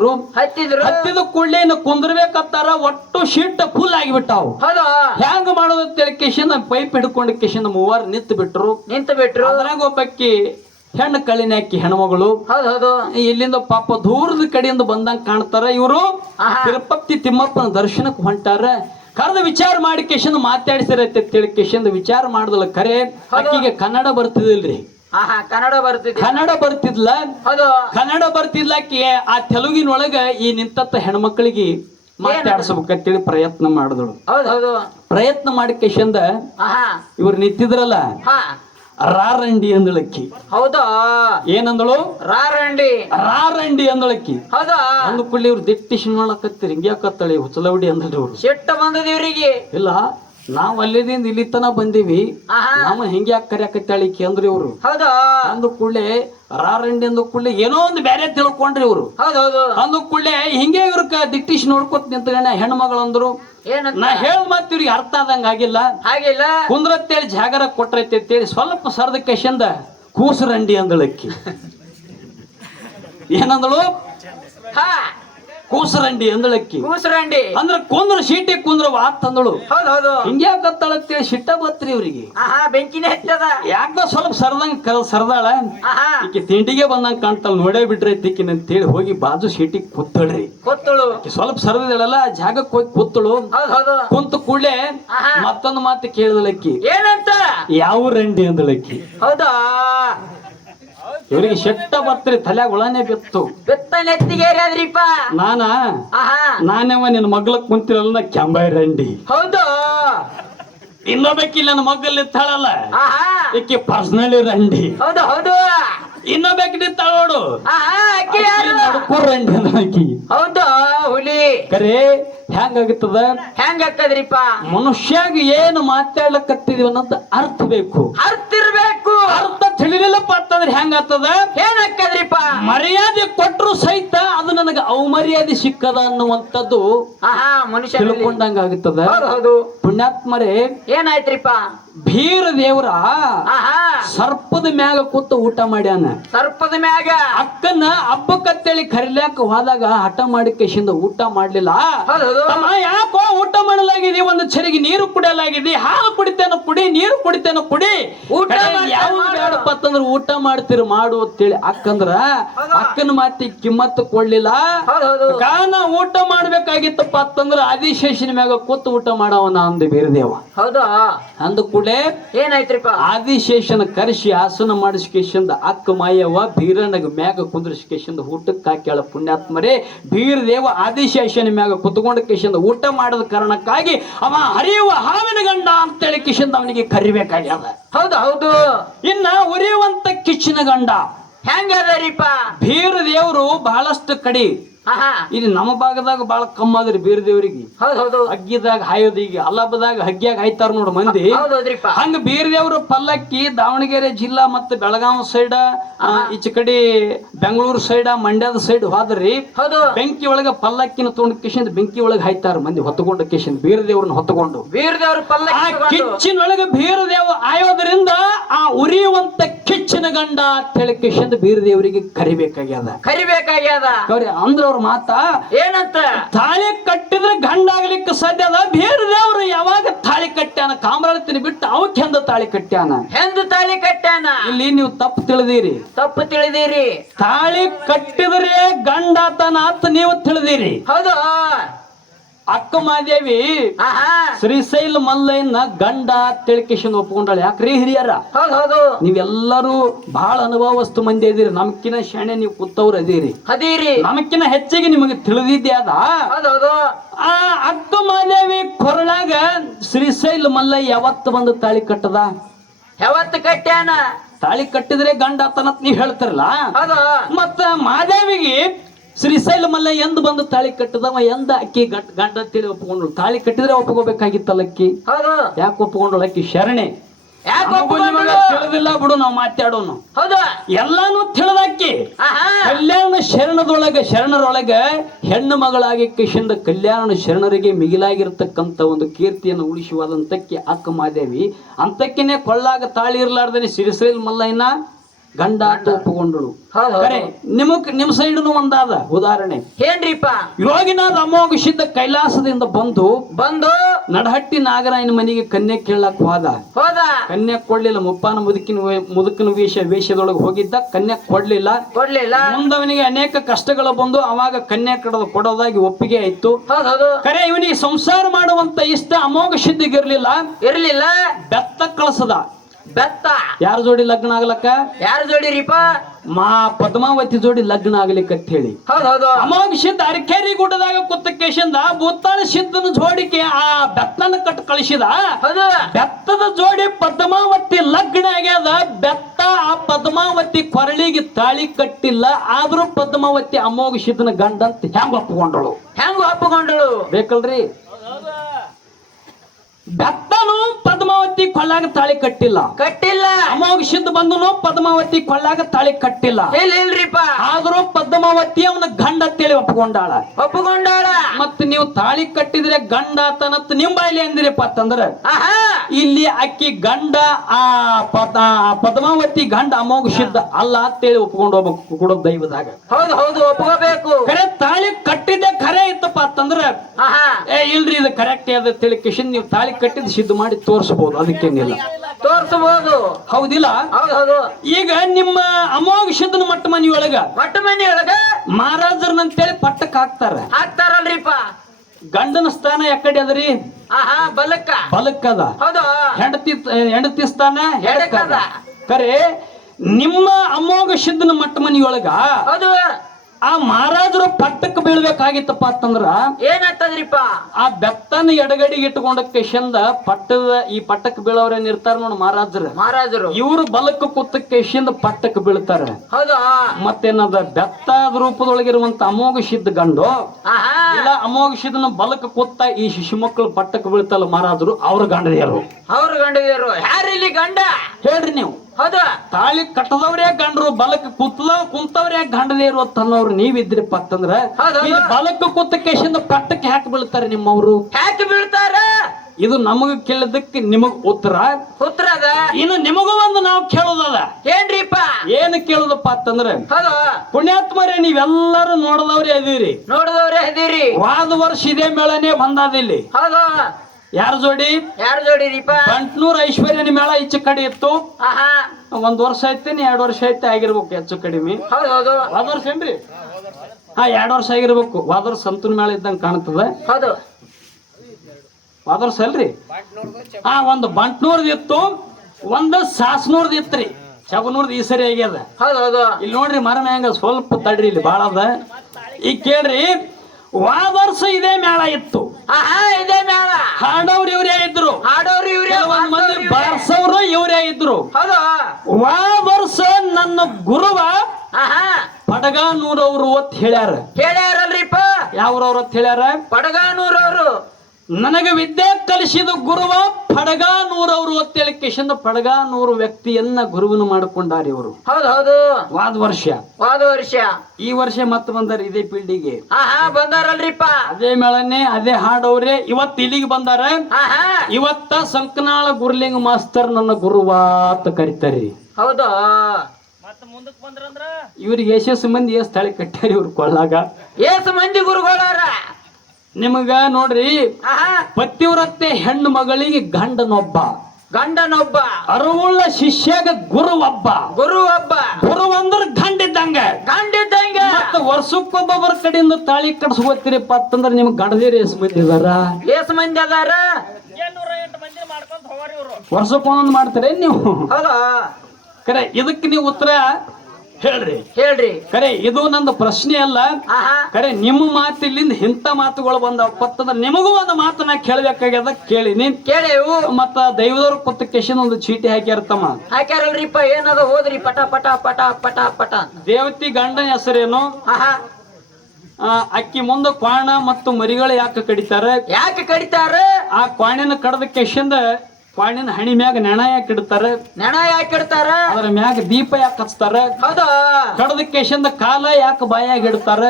ಕೂಡಲೇ ಕುಂದ್ರಬೇಕತ್ತಾರ ಒಟ್ಟು ಶೀಟ್ ಫುಲ್ ಆಗಿಬಿಟ್ಟಾವು. ಹೆಂಗ ಮಾಡೋದು ಅಂತೇಳಿ ಕೇಶಿಂದ ಪೈಪ್ ಹಿಡ್ಕೊಂಡು ಕೇಶಿಂದ 3 ನಿಂತು ಬಿಟ್ರು. ಅದ್ರಾಗ ಒಬ್ಬಕ್ಕಿ ಹೆಣ್ಣು ಕಳಿನಾಕಿ ಹೆಣ್ಮಗಳು ಇಲ್ಲಿಂದ ಪಾಪ ದೂರದ ಕಡೆಯಿಂದ ಬಂದಂಗ ಕಾಣ್ತಾರ. ಇವರು ತಿರುಪತಿ ತಿಮ್ಮಪ್ಪನ ದರ್ಶನಕ್ಕೆ ಹೊಂಟಾರ. ಕರೆದ ವಿಚಾರ ಮಾಡಿ ಕೇಶಂದ ಮಾತಾಡಿಸಿರತ್ತೆ ತಿಳಿ ಕೇಶಂದ ವಿಚಾರ ಮಾಡುದಲ್ಲ. ಖರೆ ಅಕ್ಕಿಗೆ ಕನ್ನಡ ಬರ್ತಿದಿಲ್ರಿ, ಕನ್ನಡ ಬರ್ತಿದ್ಲಾಕಿ ಆ ತೆಲುಗಿನೊಳಗ ಈ ನಿಂತತ್ತ ಹೆಣ್ಮಕ್ಳಿಗೆ ಮಾತಾಡ್ಸ್ಬೇಕಂತೇಳಿ ಪ್ರಯತ್ನ ಮಾಡಿದಳು. ಪ್ರಯತ್ನ ಮಾಡಿ ಕೇಶಂದ ಇವ್ರು ನಿಂತಿದ್ರಲ್ಲ ರಾರಂಡಿ ಅಂದಳಕ್ಕಿ. ಏನಂದಳು? ರಾರಂಡಿ ಅಂದಳಕ್ಕಿ. ಅಂದ ಕೂಡಲೇ ಇವ್ರು ದಿಟ್ಟಿಶ್ ಮಾಡಕತ್ತೀರಿ ಹಿಂಗ್ಯಾಕತ್ತಳಿ ಹುಚ್ಚಲವಡಿ ಅಂದಳಿ. ಅವ್ರು ಸಿಟ್ಟ ಬಂದದ ಇವ್ರಿಗೆ. ಇಲ್ಲ ನಾವ್ ಅಲ್ಲಿದಿಂದ ಇಲ್ಲಿ ತನ ಬಂದೀವಿ, ನಮ್ಮ ಹಿಂಗ್ಯಾಕ ಕರ್ಯಾಕತ್ತಾಳಿಕಿ ಅಂದ್ರಿ ಇವ್ರು. ಅಂದ ಕೂಡಲೇ ರಾರಂಡಿ ಅಂದ ಕೂಡಲೇ ಏನೋ ಒಂದು ಬೇರೆ ತಿಳ್ಕೊಂಡ್ರಿ ಇವ್ರು. ಅಂದ ಕೂಡಲೇ ಹಿಂಗೆ ಇವ್ರ ದಿಟ್ಟಿಶ್ ನೋಡ್ಕೊತ ನಿಂತ ಹೆಣ್ಮಗಳು ಅಂದ್ರು. ನಾ ಹೇಳ ಮತ್ ಇವ್ರಿಗೆ ಅರ್ಥ ಆದಂಗ ಆಗಿಲ್ಲ. ಕುಂದ್ರತ್ತೇಳಿ ಜಾಗರ ಕೊಟ್ರೈತೆ ಅಂತೇಳಿ ಸ್ವಲ್ಪ ಸರದ ಕೇಶಂದ ಕೂಸರಂಡಿ ಅಂದಳಕ್ಕಿ. ಏನಂದಳು? ಕೂಸರಂಡಿ ಅಂದಳಕ್ಕಿ. ಅಂದ್ರ ಕುಂದ್ರ ಸೀಟಿ ಕುಂದ್ರ ವಾತ್ ಅಂದಳು. ಹಿಂಗ್ಯಾಕತ್ತಳತ್ತೇಳಿ ಸಿಟ್ಟ ಬತ್ರಿ ಇವ್ರಿಗೆ. ಬೆಂಕಿನೇ ಯಾಕ ಸ್ವಲ್ಪ ಸರದಾಳ ಈಕಿ ತಿಂಡಿಗೆ ಬಂದಂಗ ಕಾಣ್ತಾಳ. ನೋಡೇ ಬಿಟ್ರೈತಿ ಈಕಿನ ಅಂತೇಳಿ ಹೋಗಿ ಬಾಜು ಸೀಟಿಗೆ ಕೂತಳ್ರಿ. ಸ್ವಲ್ಪ ಸರದಿಳಲ್ಲ ಜಾಗಕ್ಕೆ ಹೋಗಿ ಕೂತಳು. ಕುಂತ ಕೂಡಲೇ ಮತ್ತೊಂದು ಮಾತು ಕೇಳಿದಳಕ್ಕಿ. ಏನಂತ? ಯಾವ ರಂಡಿ ಅಂದಳಕ್ಕಿ. ಇವ್ರಿಗೆ ಶೆಟ್ಟ ಬರ್ತೀರಿ ತಲ್ಯಾಗ ಉಳಾನೆ ಬಿತ್ತು. ನಾನೇವ ನಿನ್ನ ಮಗ್ಲಕ್ ಕುಂತಿರಲ್ಲ ಕೆಂಬಾಯಿ ರಂಡಿ. ಇನ್ನೊಬ್ಬಕಿಲ್ಲ ನನ್ನ ಮಗ್ಗಲ್ಲಿ ನಿಂತಾಳಲ್ಲ ಈಕಿ ಪರ್ಸನಲಿ ರಂಡಿ. ಇನ್ನೊಬ್ಬಕಿ ನಿಂತಾಳೋಡು ರಂಡಿ. ಹುಲಿ ಕರೆ ಹೆಂಗಾಗುತ್ತದ? ಹೆಂಗಾಗ್ತದ್ರಿಪ್ಪ? ಮನುಷ್ಯಾಗ ಏನು ಮಾತಾಡ್ಲಕತ್ತಿದೀವಿ ಅನ್ನೋದು ಅರ್ಥ ಬೇಕು. ಅರ್ಥ ತಿಳಿಲಿಲ್ಲಪ್ಪ ಅಂತಂದ್ರೆ ಹೆಂಗಾಗ್ತದ? ಏನಾಗ್ತದ್ರಿಪ್ಪ? ಮರ್ಯಾದೆ ಕೊಟ್ರು ಸಹಿತ ಅದು ನನಗೆ ಅವಮರ್ಯಾದೆ ಸಿಕ್ಕದ ಅನ್ನುವಂಥದ್ದು ಮನುಷ್ಯ ತಿಳ್ಕೊಂಡಂಗ ಆಗುತ್ತದ. ಪುಣ್ಯಾತ್ಮರೇ ಏನಾಯ್ತ್ರಿಪ್ಪ? ಭೀರ ದೇವ್ರ ಸರ್ಪದ ಮ್ಯಾಗ ಕೂತ ಊಟ ಮಾಡ್ಯಾನ. ಸರ್ಪದ ಮ್ಯಾಗ ಅಕ್ಕನ ಹಬ್ಬಕ್ಕತ್ತೇಳಿ ಕರಿಲಾಕ ಹೋದಾಗ ಹಠ ಮಾಡಿ ಕೇಶಿಂದ ಊಟ ಮಾಡ್ಲಿಲ್ಲ. ಯಾಕೋ ಊಟ ಮಾಡಲಾಗಿದೆ, ಒಂದು ಚರಿಗೆ ನೀರು ಕುಡಿಯಲಾಗಿದೆ, ಹಾಲು ಕುಡಿತೇನೋ ಕುಡಿ, ನೀರು ಕುಡಿತೇನೋ ಕುಡಿ, ಯಾವ್ದು ಬೇಡಪ್ಪ ಅಂತಂದ್ರ ಊಟ ಮಾಡ್ತೀರಿ ಮಾಡು ಅಂತೇಳಿ ಅಕ್ಕಂದ್ರ ಅಕ್ಕನ ಮಾತಿ ಕಿಮ್ಮತ್ತು ಕೊಡ್ಲಿಲ್ಲ. ನಾ ಊಟ ಮಾಡ್ಬೇಕಾಗಿತ್ತಪ್ಪ ಅಂತಂದ್ರ ಆದಿಶೇಷನ ಮ್ಯಾಗ ಕೂತು ಊಟ ಮಾಡವನ ಅಂದ ಬೀರದೇವ. ಅಂದ ಕೂಡಲೇ ಏನಾಯ್ತ್ರಿಪ್ಪ? ಆದಿಶೇಷನ ಕರೆಸಿ ಆಸನ ಮಾಡಿಸ್ಕೇಶಂದ ಅಕ್ಕ ಮಾಯವ್ವ ಬೀರನಗ ಮ್ಯಾಗ ಕುಂದ್ರಿಸ್ಕೇಶಂದ ಊಟಕ್ಕೆ ಹಾಕ್ಯಾಳ. ಪುಣ್ಯಾತ್ಮರೇ ಬೀರದೇವ ಆದಿಶೇಷನ ಮ್ಯಾಗ ಕುತ್ಕೊಂಡ ಕೇಶಂದ ಊಟ ಮಾಡದ ಕಾರಣಕ್ಕಾಗಿ ಅವ ಹರಿಯುವ ಹಾವಿನ ಗಂಡ ಅಂತೇಳಿ ಕಿಶಂದ ಅವನಿಗೆ ಕರಿಬೇಕಾಗ್ಯದ. ಇನ್ನ ಉರಿಯುವಂತ ಕಿಚ್ಚಿನ ಗಂಡ ಹೆಂಗದರಿಪ್ಪ? ಬೀರದೇವರು ಬಹಳಷ್ಟು ಕಡಿ ಆಹಾ ಇಲ್ಲಿ ನಮ್ಮ ಭಾಗದಾಗ ಬಾಳ ಕಮ್ಮಾದ್ರಿ ಬೀರ್ ದೇವ್ರಿಗೆ ಹೌದ್ ಹೌದು ಅಗ್ಗಿದಾಗ ಹಾಯೋದು ಈಗ ಅಲ್ಲಬ್ಬದಾಗ ಹಗ್ಗಿಯಾಗ ಹಾಯ್ತಾರ ನೋಡು ಮಂದಿ ಹೌದೌದ್ರಿಪ್ಪ ಹಂಗ ಬೀರ್ ದೇವ್ರ ಪಲ್ಲಕ್ಕಿ ದಾವಣಗೆರೆ ಜಿಲ್ಲಾ ಮತ್ತು ಬೆಳಗಾವಿ ಸೈಡ್ ಈಚೆ ಕಡೆ ಬೆಂಗಳೂರು ಸೈಡ್ ಮಂಡ್ಯದ ಸೈಡ್ ಹೋದ್ರಿ ಹೌದು ಬೆಂಕಿ ಒಳಗ ಪಲ್ಲಕ್ಕಿನ ತೊಗೊಂಡು ಕಿಶನ್ ಬೆಂಕಿ ಒಳಗ ಹಾಯ್ತಾರ ಮಂದಿ ಹೊತ್ತುಕೊಂಡು ಕಿಶನ್ ಬೀರ್ ದೇವ್ರನ್ನ ಹೊತ್ತುಕೊಂಡು ವೀರದೇವ್ರ ಆ ಪಲ್ಲಕ್ಕಿ ತಗೊಂಡು ಕಿಚ್ಚಿನೊಳಗ ಬೀರ್ ದೇವ ಆಯೋದ್ರಿಂದ ಆ ಉರಿಯುವಂತ ಕಿಚ್ಚಿನ ಗಂಡ ಅಂತ ಹೇಳಿ ಕಿಶನ್ ಬೀರ್ ದೇವರಿಗೆ ಕರಿಬೇಕಾಗ್ಯದ ಕರಿಬೇಕಾಗ್ಯದ ಅಂದ್ರ ಅವ್ರ ಮಾತಾ ಏನಂತ ತಾಳಿ ಕಟ್ಟಿದ್ರೆ ಗಂಡ ಆಗ್ಲಿಕ್ಕೆ ಸಾಧ್ಯ ಅದ ಬೇರೆ ದೇವ್ರು ಯಾವಾಗ ತಾಳಿ ಕಟ್ಟ್ಯಾನ ಕಾಮರಾಳತಿನ ಬಿಟ್ಟು ಅವಕ್ಕೆ ಹೆಂದ ತಾಳಿ ಕಟ್ಟ್ಯಾನ ಹೆಂದು ತಾಳಿ ಕಟ್ಟ್ಯಾನ ಇಲ್ಲಿ ನೀವು ತಪ್ಪು ತಿಳಿದಿರಿ ತಪ್ಪು ತಿಳಿದಿರಿ ತಾಳಿ ಕಟ್ಟಿದ್ರೆ ಗಂಡ ಆತನ ಆತ ನೀವು ತಿಳಿದಿರಿ ಹೌದು ಅಕ್ಕ ಮಾದೇವಿ ಆಹಾ ಶ್ರೀಶೈಲ ಮಲ್ಲಯ್ಯನ ಗಂಡ ತಿಳ್ಕಿಶನ್ ಒಪ್ಕೊಂಡಾಳ ಯಾಕ್ರಿ ಹಿರಿಯರ ಹೌದು ಹೌದು ನೀವೆಲ್ಲರೂ ಬಹಳ ಅನುಭವಸ್ತು ಮಂದಿ ಅದೀರಿ ನಮ್ಕಿನ ಶಾಣೆ ನೀವು ಕೂತವ್ರು ಅದೀರಿ ಅದೀರಿ ನಮಕಿನ ಹೆಚ್ಚಿಗೆ ನಿಮಗೆ ತಿಳಿದಿದ್ದೆ ಅದ ಹೌದು ಹೌದು ಆ ಅಕ್ಕ ಮಾದೇವಿ ಕೊರಳಾಗ ಶ್ರೀಶೈಲ ಮಲ್ಲಯ್ಯ ಯಾವತ್ತು ಬಂದು ತಾಳಿ ಕಟ್ಟದ ಯಾವತ್ತು ಕಟ್ಟ್ಯಾನ ತಾಳಿ ಕಟ್ಟಿದ್ರೆ ಗಂಡ ಆತನತ್ ನೀವ್ ಹೇಳ್ತಿರಲ್ಲ ಹೌದು ಮತ್ತ ಮಾದೇವಿಗೆ ಶ್ರೀಶೈಲ ಮಲ್ಲಯ್ಯ ಎಂದ್ ಬಂದು ತಾಳಿ ಕಟ್ಟದವ ಎಂದ ಅಕ್ಕಿ ಗಂಡ ಅಂತೇಳಿ ಒಪ್ಕೊಂಡ್ಳು ತಾಳಿ ಕಟ್ಟಿದ್ರೆ ಒಪ್ಕೋಬೇಕಾಗಿತ್ತಲ್ಲ ಅಕ್ಕಿ ಹೌದು ಯಾಕೆ ಒಪ್ಕೊಂಡ್ಳು ಅಕ್ಕಿ ಶರಣೆ ಯಾಕೆ ನಮಗೂ ನಿಮಗ ತಿಳಿದಿಲ್ಲ ಬಿಡು ನಾವು ಮಾತಾಡೋನು ಹೌದು ಎಲ್ಲಾನು ತಿಳಿದಾಕಿ ಆಹಾ ಕಲ್ಯಾಣ ಶರಣರೊಳಗ ಹೆಣ್ಣು ಮಗಳಾಗಿ ಕಿಶಂದ ಕಲ್ಯಾಣ ಶರಣರಿಗೆ ಮಿಗಿಲಾಗಿರ್ತಕ್ಕಂಥ ಒಂದು ಕೀರ್ತಿಯನ್ನು ಉಳಿಸುವಾದಂತಕ್ಕೆ ಅಕ್ಕ ಮಾದೇವಿ ಅಂತಕ್ಕಿನೇ ಕೊಳ್ಳಾಗ ತಾಳಿ ಇರ್ಲಾರ್ದೇನೆ ಶ್ರೀಶೈಲ ಮಲ್ಲಯ್ಯನ ಗಂಡ ಅಂತ ಒಪ್ಪಿಕೊಂಡಳು ಹೌದು ಕರೆ ನಿಮ್ ಸೈಡ್ನು ಒಂದಾದ ಉದಾಹರಣೆ ಏನ್ರಿಪ್ಪ ಯೋಗಿನಾಥ್ ಅಮೋಘ ಸಿದ್ಧ ಕೈಲಾಸದಿಂದ ಬಂದು ಬಂದು ನಡಹಟ್ಟಿ ನಾಗರಾಯನ ಮನೆಗೆ ಕನ್ಯೆ ಕೇಳಕ್ ಹೋದ ಹೋದ ಕನ್ಯಾ ಕೊಡ್ಲಿಲ್ಲ ಮುಪ್ಪಾನ ಮುದುಕಿನ ವೇಷದೊಳಗೆ ಹೋಗಿದ್ದ ಕನ್ಯಾ ಕೊಡ್ಲಿಲ್ಲ ಕೊಡ್ಲಿಲ್ಲ ಮುಂದವನಿಗೆ ಅನೇಕ ಕಷ್ಟಗಳು ಬಂದು ಅವಾಗ ಕನ್ಯಾ ಕೊಡೋದಾಗಿ ಒಪ್ಪಿಗೆ ಆಯ್ತು ಹೌದು ಹೌದು ಕರೆ ಇವನಿಗೆ ಸಂಸಾರ ಮಾಡುವಂತ ಇಷ್ಟ ಅಮೋಘ ಸಿದ್ಧಿಗಿರ್ಲಿಲ್ಲ ಇರ್ಲಿಲ್ಲ ಬೆತ್ತ ಕಳಸದ ಬೆತ್ತ ಯಾರ ಜೋಡಿ ಲಗ್ನ ಆಗ್ಲಕ್ಕ ಯಾರ ಜೋಡಿರಿಪ್ಪ ಪದ್ಮಾವತಿ ಜೋಡಿ ಲಗ್ನ ಆಗ್ಲಿಕ್ಕಂತ ಹೇಳಿ ಹೌದು ಹೌದು ಅಮೋಘ ಸಿದ್ಧ ಅರಕೇರಿ ಗುಡ್ಡದಾಗ ಕುತ್ತ ಕೇಶಂದ ಭೂತಾಳ ಸಿದ್ಧನ ಜೋಡಿಗೆ ಆ ಬೆತ್ತನ ಕಟ್ ಕಳಿಸಿದ ಹೌದು ಬೆತ್ತದ ಜೋಡಿ ಪದ್ಮಾವತಿ ಲಗ್ನ ಆಗ್ಯದ ಬೆತ್ತ ಆ ಪದ್ಮಾವತಿ ಕೊರಳಿಗೆ ತಾಳಿ ಕಟ್ಟಿಲ್ಲ ಆದ್ರೂ ಪದ್ಮಾವತಿ ಅಮೋಘ ಸಿದ್ಧನ ಗಂಡ ಅಂತ ಹೆಂಗ್ ಒಪ್ಪಿಕೊಂಡಳು ಹೆಂಗ ಒಪ್ಪಿಕೊಂಡಳು ಬೇಕಲ್ರಿ ಬೆತ್ತನು ಪದ್ಮಾವತಿ ಕೊಳ್ಳಾಗ ತಾಳಿ ಕಟ್ಟಿಲ್ಲ ಕಟ್ಟಿಲ್ಲ ಅಮೋಘ ಸಿದ್ಧ ಬಂದನು ಪದ್ಮಾವತಿ ಕೊಳ್ಳಾಗ ತಾಳಿ ಕಟ್ಟಿಲ್ಲ ಇಲ್ರಿಪ್ಪ ಆದ್ರೂ ಪದ್ಮಾವತಿ ಅವನ ಗಂಡ ಅಂತೇಳಿ ಒಪ್ಪಿಕೊಂಡಾಳ ಒಪ್ಪಿಕೊಂಡಾಳ ಮತ್ ನೀವು ತಾಳಿ ಕಟ್ಟಿದ್ರೆ ಗಂಡ ಆತನತ್ ನಿಮ್ ಬಾಯ್ಲಿ ಅಂದಿರಪ್ಪ ಅಂತಂದ್ರ ಆಹಾ ಇಲ್ಲಿ ಅಕ್ಕಿ ಗಂಡ ಆ ಪದ್ಮಾವತಿ ಗಂಡ ಅಮೋಘ ಸಿದ್ಧ ಅಲ್ಲ ಅಂತೇಳಿ ಒಪ್ಕೊಂಡು ಹೋಗ್ಬೇಕು ಕೂಡ ದೈವದಾಗ ಹೌದು ಹೌದು ಒಪ್ಕೋಬೇಕು ಖರೆ ತಾಳಿ ಕಟ್ಟಿದ್ದೆ ಖರೆ ಇತ್ತಪ್ಪ ಅಂತಂದ್ರ ಆಹಾ ಇಲ್ರಿ ಇದು ಕರೆಕ್ಟ್ ಅದ ತಿಳಿ ಕಿಶನ್ ನೀವು ತಾಳಿ ಕಟ್ಟಿದ್ ಸಿದ್ಧ ಮಾಡಿ ತೋರಿಸಬಹುದು ಅದಕ್ಕೇನಿಲ್ಲ ತೋರ್ಸಬಹುದು ಹೌದಿಲ್ಲ ಹೌದು ಹೌದು ಈಗ ನಿಮ್ಮ ಅಮೋಘ ಸಿದ್ಧನ ಮಟ್ಟ ಮನಿಯೊಳಗ ಒಟ್ಟು ಮನೆಯೊಳಗ ಮಹಾರಾಜರನ್ನಂತೇಳಿ ಪಟ್ಟಕ್ ಹಾಕ್ತಾರ ಹಾಕ್ತಾರಲ್ರಿಪ್ಪ ಗಂಡನ ಸ್ಥಾನ ಯಾಕಡೆ ಅದರಿ ಆಹಾ ಬಲಕ್ಕ ಬಲಕ್ಕದ ಹೌದು ಹೆಂಡತಿ ಸ್ಥಾನ ಎಡಕ್ಕದ. ಕರೆ ನಿಮ್ಮ ಅಮೋಘ ಸಿದ್ಧನ ಮಟ್ಟ ಮನಿಯೊಳಗ ಹೌದು ಆ ಮಹಾರಾಜರು ಪಟ್ಟಕ್ಕೆ ಬೀಳ್ಬೇಕಾಗಿತ್ತಪ್ಪ ಅಂತಂದ್ರ ಏನಾಗ್ತದ್ರಿಪ್ಪ ಆ ಬೆತ್ತನ ಎಡಗಡಿಗೆ ಇಟ್ಕೊಂಡ ಕೇಶಂದ ಈ ಪಟ್ಟಕ್ಕೆ ಬೀಳೋರೇನ್ ಇರ್ತಾರ ನೋಡ ಮಹಾರಾಜರು ಇವ್ರು ಬಲಕ್ಕೆ ಕುತ್ತ ಕೇಶಿಂದ ಪಟ್ಟಕ್ಕೆ ಬೀಳ್ತಾರ ಹೌದು ಮತ್ತೇನದ ಬೆತ್ತದ ರೂಪದೊಳಗಿರುವಂತ ಅಮೋಘ ಸಿದ್ಧ ಗಂಡು ಆಹಾ ಇಲ್ಲ ಅಮೋಘ ಸಿದ್ಧನ ಬಲಕ್ಕೆ ಕುತ್ತ ಈ ಶಿಶು ಮಕ್ಕಳು ಪಟ್ಟಕ್ಕೆ ಬೀಳ್ತಲ್ಲ ಮಹಾರಾಜರು ಅವ್ರ ಗಂಡದಿಯರು ಅವ್ರ ಗಂಡದಿಯರು ಯಾರಿಲ್ಲಿ ಗಂಡ ಹೇಳ್ರಿ ನೀವು ಹೌದು ತಾಳಿ ಕಟ್ಟದವ್ರೇ ಗಂಡ್ರು ಬಲಕ್ಕೆ ಕುಂತವ್ರೇ ಗಂಡದಿಯರು ಅನ್ನೋರು ನೀವಿದ್ರಿಪ್ಪ ಅಂತಂದ್ರ ಹೌದು. ಈ ಬಲಕ್ಕೆ ಕುತ್ತ ಕೇಶಿಂದ ಪಟ್ಟಕ್ಕೆ ಹಾಕಿ ಬೀಳ್ತಾರೆ ನಿಮ್ಮವ್ರು ಯಾಕೆ ಬೀಳ್ತಾರ ಇದು ನಮಗ ಕೇಳಿದಕ್ಕೆ ನಿಮಗ್ ಉತ್ತರ ಉತ್ತರದ ಇನ್ನು ನಿಮಗೂ ಒಂದು ನಾವು ಕೇಳೋದಲ್ಲ ಏನ್ರಿಪ್ಪ ಏನು ಕೇಳುದಪ್ಪ ಅಂತಂದ್ರ ಹೌದು ಪುಣ್ಯಾತ್ಮರೇ ನೀವೆಲ್ಲರೂ ನೋಡದವ್ರೆ ಅದೀರಿ ನೋಡಿದವ್ರೆ ಇದೀರಿ ವಾದ ವರ್ಷ ಇದೇ ಮೇಳನೆ ಬಂದಾದಿಲ್ಲಿ ಹೌದು ಯಾರ ಜೋಡಿ ಯಾರ ಜೋಡಿರಿಪ್ಪ ಬಂಟ್ನೂರ್ ಐಶ್ವರ್ಯನ ಮೇಳ ಈಚೆ ಕಡೆ ಇತ್ತು ಆಹಾ 1 ವರ್ಷ ಐತೇನೆ 2 ವರ್ಷ ಐತೆ ಆಗಿರ್ಬೇಕು ಹೆಚ್ಚು ಕಡಿಮೆ ಹೌದು ಹೌದು ವಾದ ವರ್ಷ ಏನ್ರಿ 2 ವರ್ಷ ಆಗಿರ್ಬೇಕು ವಾದ ವರ್ಷ ಸಂತನ ಮೇಳ ಇದ್ದಂಗ ಕಾಣ್ತದ ಹೌದು ವಾದ ವರ್ಷ ಅಲ್ರಿ ಒಂದು ಬಂಟ್ನೂರ್ದ ಇತ್ತು ಒಂದು ಸಾಸ್ನೂರ್ದ ಇತ್ರಿ ಚಬನೂರ್ದ ಈ ಸರಿ ಆಗ್ಯದ ಹೌದು ಹೌದು ಇಲ್ಲಿ ನೋಡ್ರಿ ಮರಮ ಹೆಂಗ ಸ್ವಲ್ಪ ತಡ್ರಿ ಇಲ್ಲಿ ಬಾಳ ಅದ ಈಗ ಕೇಳ್ರಿ ವಾದ ವರ್ಷ ಇದೇ ಮೇಳ ಇತ್ತು ಆಹಾ ಇದೇ ಮೇಳ ಹಾಡವ್ರು ಇವ್ರೇ ಇದ್ರು ಹಾಡೋರು ಇವ್ರೇ ಕೆಲವೊಂದ್ ಮಂದಿ ಬಾರ್ಸವ್ರು ಇವ್ರೇ ಇದ್ರು ಹೌದು ವಾದ ವರ್ಷ ನನ್ನ ಗುರುವ ಆಹಾ ಪಡಗಾನೂರವ್ರು ಒತ್ ಹೇಳ್ಯಾರ ಹೇಳ್ಯಾರಲ್ರಿ ಯಾವ್ರವ್ರ ಅಂತ ಹೇಳ್ಯಾರ? ಪಡಗಾನೂರವ್ರು. ನನಗೆ ವಿದ್ಯೆ ಕಲಿಸಿದ ಗುರುವ ಪಡಗಾನೂರವರು ಅಂತೇಳಿ ಕಿಶಂದ ಪಡಗಾನೂರು ವ್ಯಕ್ತಿಯನ್ನ ಗುರುವನು ಮಾಡಿಕೊಂಡಾರ ಇವರು. ಹೌದು ಹೌದು. ವಾದ ವರ್ಷ ಈ ವರ್ಷ ಮತ್ತೆ ಬಂದಾರ ಇದೇ ಫೀಲ್ಡಿಗೆ. ಬಂದಾರಲ್ರಿಪ್ಪ. ಅದೇ ಮೇಳನೆ ಅದೇ ಹಾಡವ್ರೆ ಇವತ್ತು ಇಲ್ಲಿಗೆ ಬಂದಾರ. ಇವತ್ತ ಸಂಕನಾಳ ಗುರುಲಿಂಗ ಮಾಸ್ತರ್ ನನ್ನ ಗುರುವ ಅಂತ ಕರಿತಾರಿ. ಹೌದು. ಇವ್ರಿಗೆ ಎಷ್ಟೆಷ್ಟು ಮಂದಿ ಎಷ್ಟು ತಳಿ ಕಟ್ಟಾರಿ ಇವ್ರ ಕೊಳ್ಳಾಗ. ಏಸು ಮಂದಿ ಗುರುಗಳಾರ ನಿಮಗ ನೋಡ್ರಿ, ಪತಿವ್ರತೆ ಹೆಣ್ಣು ಮಗಳಿಗೆ ಗಂಡನೊಬ್ಬ, ಅರುವುಳ್ಳ ಶಿಷ್ಯಾಗ ಗುರು ಒಬ್ಬ. ಗುರು ಅಂದ್ರ ಗಂಡಿದ್ದಂಗ. ಮತ್ತ ವರ್ಷಕ್ಕೊಬ್ಬೊಬ್ಬರ ಕಡೆಯಿಂದ ತಾಳಿ ಕಟ್ಸ್ಕೊತೀರಿಪ್ಪ ಅಂತಂದ್ರ ನಿಮ್ಗೆ ಗಂಡದೇರಿ ಎಸ್ ಮಂದಿ ಇದಾರ? ವರ್ಷಕ್ಕೊಂದೊಂದು ಮಾಡ್ತಾರೆ ನೀವು. ಕರೆ ಇದಕ್ಕೆ ನೀವು ಉತ್ತರ ಹೇಳ್ರಿ. ಕರೆ ಇದು ನಂದು ಪ್ರಶ್ನೆ ಅಲ್ಲ. ಕರೆ ನಿಮ್ಮ ಮಾತಿಲ್ಲಿಂದ ಇಂಥ ಮಾತುಗಳು ಬಂದವಪ್ಪ ಅಂತಂದ್ರೆ ನಿಮಗೂ ಒಂದು ಮಾತು ನಾ ಕೇಳ್ಬೇಕಾಗ್ಯದ. ಕೇಳಿನಿ. ಮತ್ತ ದೈವದವ್ರ ಕೊತ್ತ ಕೆಶನ್ ಒಂದು ಚೀಟಿ ಹಾಕ್ಯಾರತಮ್ಮ. ಹಾಕ್ಯಾರಲ್ರಿಪ್ಪ. ಏನದ ಹೋದ್ರಿ ಪಟ ಪಟ ಪಟ ಪಟ ಪಟ. ದೇವತಿ ಗಂಡನ ಹೆಸರೇನು? ಅಕ್ಕಿ ಮುಂದೆ ಕ್ವಾಣ ಮತ್ತು ಮರಿಗಳು ಯಾಕೆ ಕಡಿತಾರ? ಆ ಕ್ವಾಣಿನ ಕಡದ ಕೆಶಂದ ಕ್ವಾಣಿನ ಹಣಿ ಮ್ಯಾಗ ನೆಣ ಯಾಕೆ ಇಡ್ತಾರ? ಅದ್ರ ಮ್ಯಾಗ ದೀಪ ಯಾಕೆ ಹಚ್ತಾರ? ಕಡದ ಕೇಶಂದ ಕಾಲ ಯಾಕೆ ಬಾಯಾಗ ಇಡ್ತಾರ?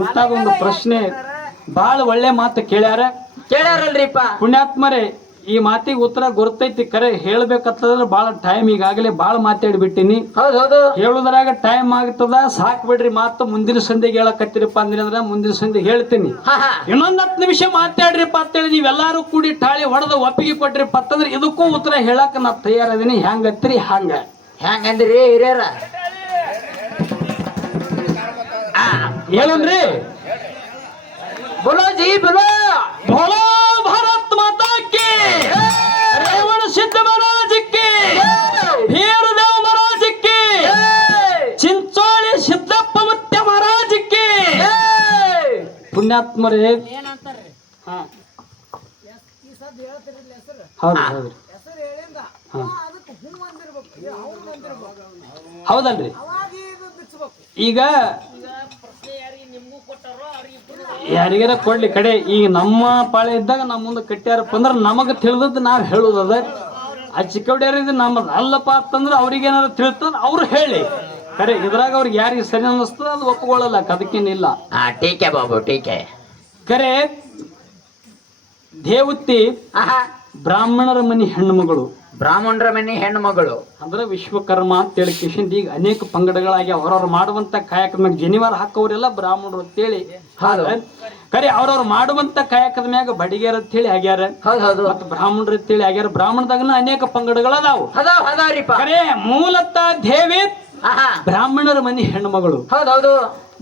ಇಂಥದೊಂದು ಪ್ರಶ್ನೆ ಬಾಳ ಒಳ್ಳೆ ಮಾತು ಕೇಳ್ಯಾರಲ್ರಿಪ್ಪ ಪುಣ್ಯಾತ್ಮರೇ. ಈ ಮಾತಿಗೆ ಉತ್ತರ ಗೊತ್ತೈತಿ. ಕರೆ ಹೇಳ್ಬೇಕಂತಂದ್ರೆ ಬಾಳ ಟೈಮ್ ಈಗಾಗಲೇ ಬಾಳ ಮಾತಾಡ್ಬಿಟ್ಟಿನಿ. ಹೇಳುದ್ರಾಗ ಟೈಮ್ ಆಗ್ತದ. ಸಾಕ್ ಬಿಡ್ರಿ ಮಾತು. ಮುಂದಿನ ಸಂಧಿಗೆ ಹೇಳಕತ್ತೀರಪ್ಪ ಅಂದ್ರೆ ಮುಂದಿನ ಸಂಧಿಗೆ ಹೇಳ್ತೀನಿ. ಇನ್ನೊಂದ್ 10 ನಿಮಿಷ ಮಾತಾಡ್ರಿಪ್ಪ ಅಂತೇಳಿ ನೀವೆಲ್ಲಾರು ಕೂಡಿ ಟಾಳಿ ಹೊಡೆದ ಒಪ್ಪಿಗೆ ಕೊಟ್ರಿಪ್ಪ ಅಂತಂದ್ರೆ ಇದಕ್ಕೂ ಉತ್ತರ ಹೇಳಕ್ ನಾ ತಯಾರದೀನಿ. ಹೆಂಗತ್ರಿ ಹೆಂಗಂದ್ರಿ ಹಿರಿಯರ? ಹೇಳನ್ರಿ. बोलो जी बोलो. बोलो भारत माता की, रेवण सिद्ध महाराज की, भीरदेव महाराज की, चिंचोಳಿ ಸಿದ್ದಪ್ಪ ಮುತ್ಯ महाराज की. ಪುಣ್ಯಾತ್ಮರೇ, ಹೌದಲ್ರಿ? ಈಗ ಯಾರಿಗಾರ ಕೊಡ್ಲಿ ಕಡೆ. ಈಗ ನಮ್ಮ ಪಾಳೆ ಇದ್ದಾಗ ನಮ್ಮ ಮುಂದೆ ಕಟ್ಟ್ಯಾರಪ್ಪ ಅಂದ್ರೆ ನಮಗ ತಿಳಿದದ್ದು ನಾವ್ ಹೇಳುದದ. ಆ ಚಿಕ್ಕವಡ್ಯಾರಿದ್ ನಮ್ಮದು ಅಲ್ಲಪ್ಪ ಅಂತಂದ್ರೆ ಅವ್ರಿಗೆ ಏನಾದ್ರು ತಿಳ್ತದ ಅವ್ರು ಹೇಳಿ. ಕರೆ ಇದ್ರಾಗ ಅವ್ರಿಗೆ ಯಾರಿಗೆ ಸರಿ ಅನ್ನಿಸ್ತದ ಅದು ಒಪ್ಕೊಳ್ಳಲ್ಲ. ಅದಕ್ಕೇನಿಲ್ಲ. ಟೀಕೆ ಬಾಬು ಟೀಕೆ. ಕರೆ ದೇವತಿ ಬ್ರಾಹ್ಮಣರ ಮನಿ ಹೆಣ್ಣು ಮಗಳು ಅಂದ್ರೆ ವಿಶ್ವಕರ್ಮ ಅಂತೇಳಿ ಕಿಶನ್. ಈಗ ಅನೇಕ ಪಂಗಡಗಳಾಗಿ ಅವ್ರವ್ರು ಮಾಡುವಂತ ಕಾಯಕದ ಮ್ಯಾಗ ಜನಿವಾರ ಹಾಕೋರೆಲ್ಲ ಬ್ರಾಹ್ಮಣರು ಅಂತೇಳಿ. ಕರೆ ಅವ್ರವ್ರು ಮಾಡುವಂತ ಕಾಯಕದ ಮ್ಯಾಗ ಬಡಿಗೆರ ಅಂತೇಳಿ ಆಗ್ಯಾರ. ಮತ್ತ ಬ್ರಾಹ್ಮಣರು ಅಂತೇಳಿ ಆಗ್ಯಾರ. ಬ್ರಾಹ್ಮಣದಾಗನ ಅನೇಕ ಪಂಗಡಗಳದಾವು. ಕರೆ ಮೂಲತಃ ದೇವಿ ಬ್ರಾಹ್ಮಣರ ಮನಿ ಹೆಣ್ಣು ಮಗಳು.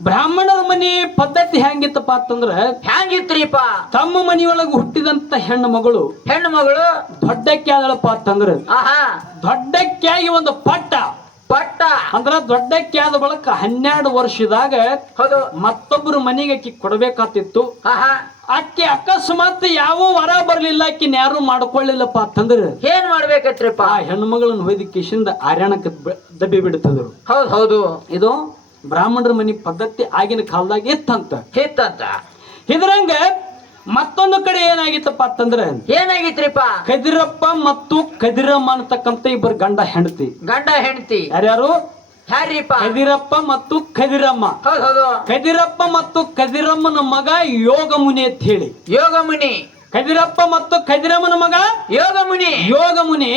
ಬ್ರಾಹ್ಮಣರ ಮನಿ ಪದ್ಧತಿ ಹೆಂಗಿತ್ತಪ್ಪ ಅಂತಂದ್ರ ಹೆಂಗಿತ್ರಿಪ್ಪ? ತಮ್ಮ ಮನಿಯೊಳಗ ಹುಟ್ಟಿದಂತ ಹೆಣ್ಣು ಮಗಳು ದೊಡ್ಡಕ್ಕೆ ಆದಳಪ್ಪ ಅಂತಂದ್ರ ದೊಡ್ಡಕ್ಕಾಗಿ ಒಂದು ಪಟ್ಟ ಅಂದ್ರ ದೊಡ್ಡಕ್ಕೆ ಆದ ಬಳಕ 12 ವರ್ಷದಾಗ ಮತ್ತೊಬ್ಬರು ಮನೆಗೆ ಅಕ್ಕಿ ಕೊಡ್ಬೇಕಾತಿತ್ತು. ಅಕ್ಕಿ ಅಕಸ್ಮಾತ್ ಯಾವ ವರ ಬರ್ಲಿಲ್ಲ, ಅಕ್ಕಿನ ಯಾರು ಮಾಡ್ಕೊಳ್ಳಿಲ್ಲಪ್ಪ ಅಂತಂದ್ರ ಏನ್ ಮಾಡ್ಬೇಕತ್ರಿಪ್ಪ? ಆ ಹೆಣ್ಣು ಮಗಳನ್ನ ಹೊಯ್ದ ಕಿಶಿಂದ ಆರ್ಯಾಣಕ್ಕೆ ದಬ್ಬಿ ಬಿಡ್ತದ್ರು. ಹೌದು. ಇದು ಬ್ರಾಹ್ಮಣರ ಮನಿ ಪದ್ಧತಿ ಆಗಿನ ಕಾಲದಾಗ ಇತ್ತಂತ. ಇದ್ರಂಗ ಮತ್ತೊಂದು ಕಡೆ ಏನಾಗಿತ್ತಪ್ಪ ಅಂತಂದ್ರೆ ಏನಾಗಿತ್ರಿಪ್ಪ? ಕದಿರಪ್ಪ ಮತ್ತು ಕದಿರಮ್ಮ ಅಂತಕ್ಕಂತ ಇಬ್ಬರು ಗಂಡ ಹೆಂಡತಿ. ಯಾರ್ಯಾರು? ಕದಿರಪ್ಪ ಮತ್ತು ಕದಿರಮ್ಮ. ಕದಿರಪ್ಪ ಮತ್ತು ಕದಿರಮ್ಮನ ಮಗ ಯೋಗ ಮುನಿ ಅಂತ ಹೇಳಿ. ಕದಿರಪ್ಪ ಮತ್ತು ಕದಿರಮ್ಮನ ಮಗ ಯೋಗ ಮುನಿ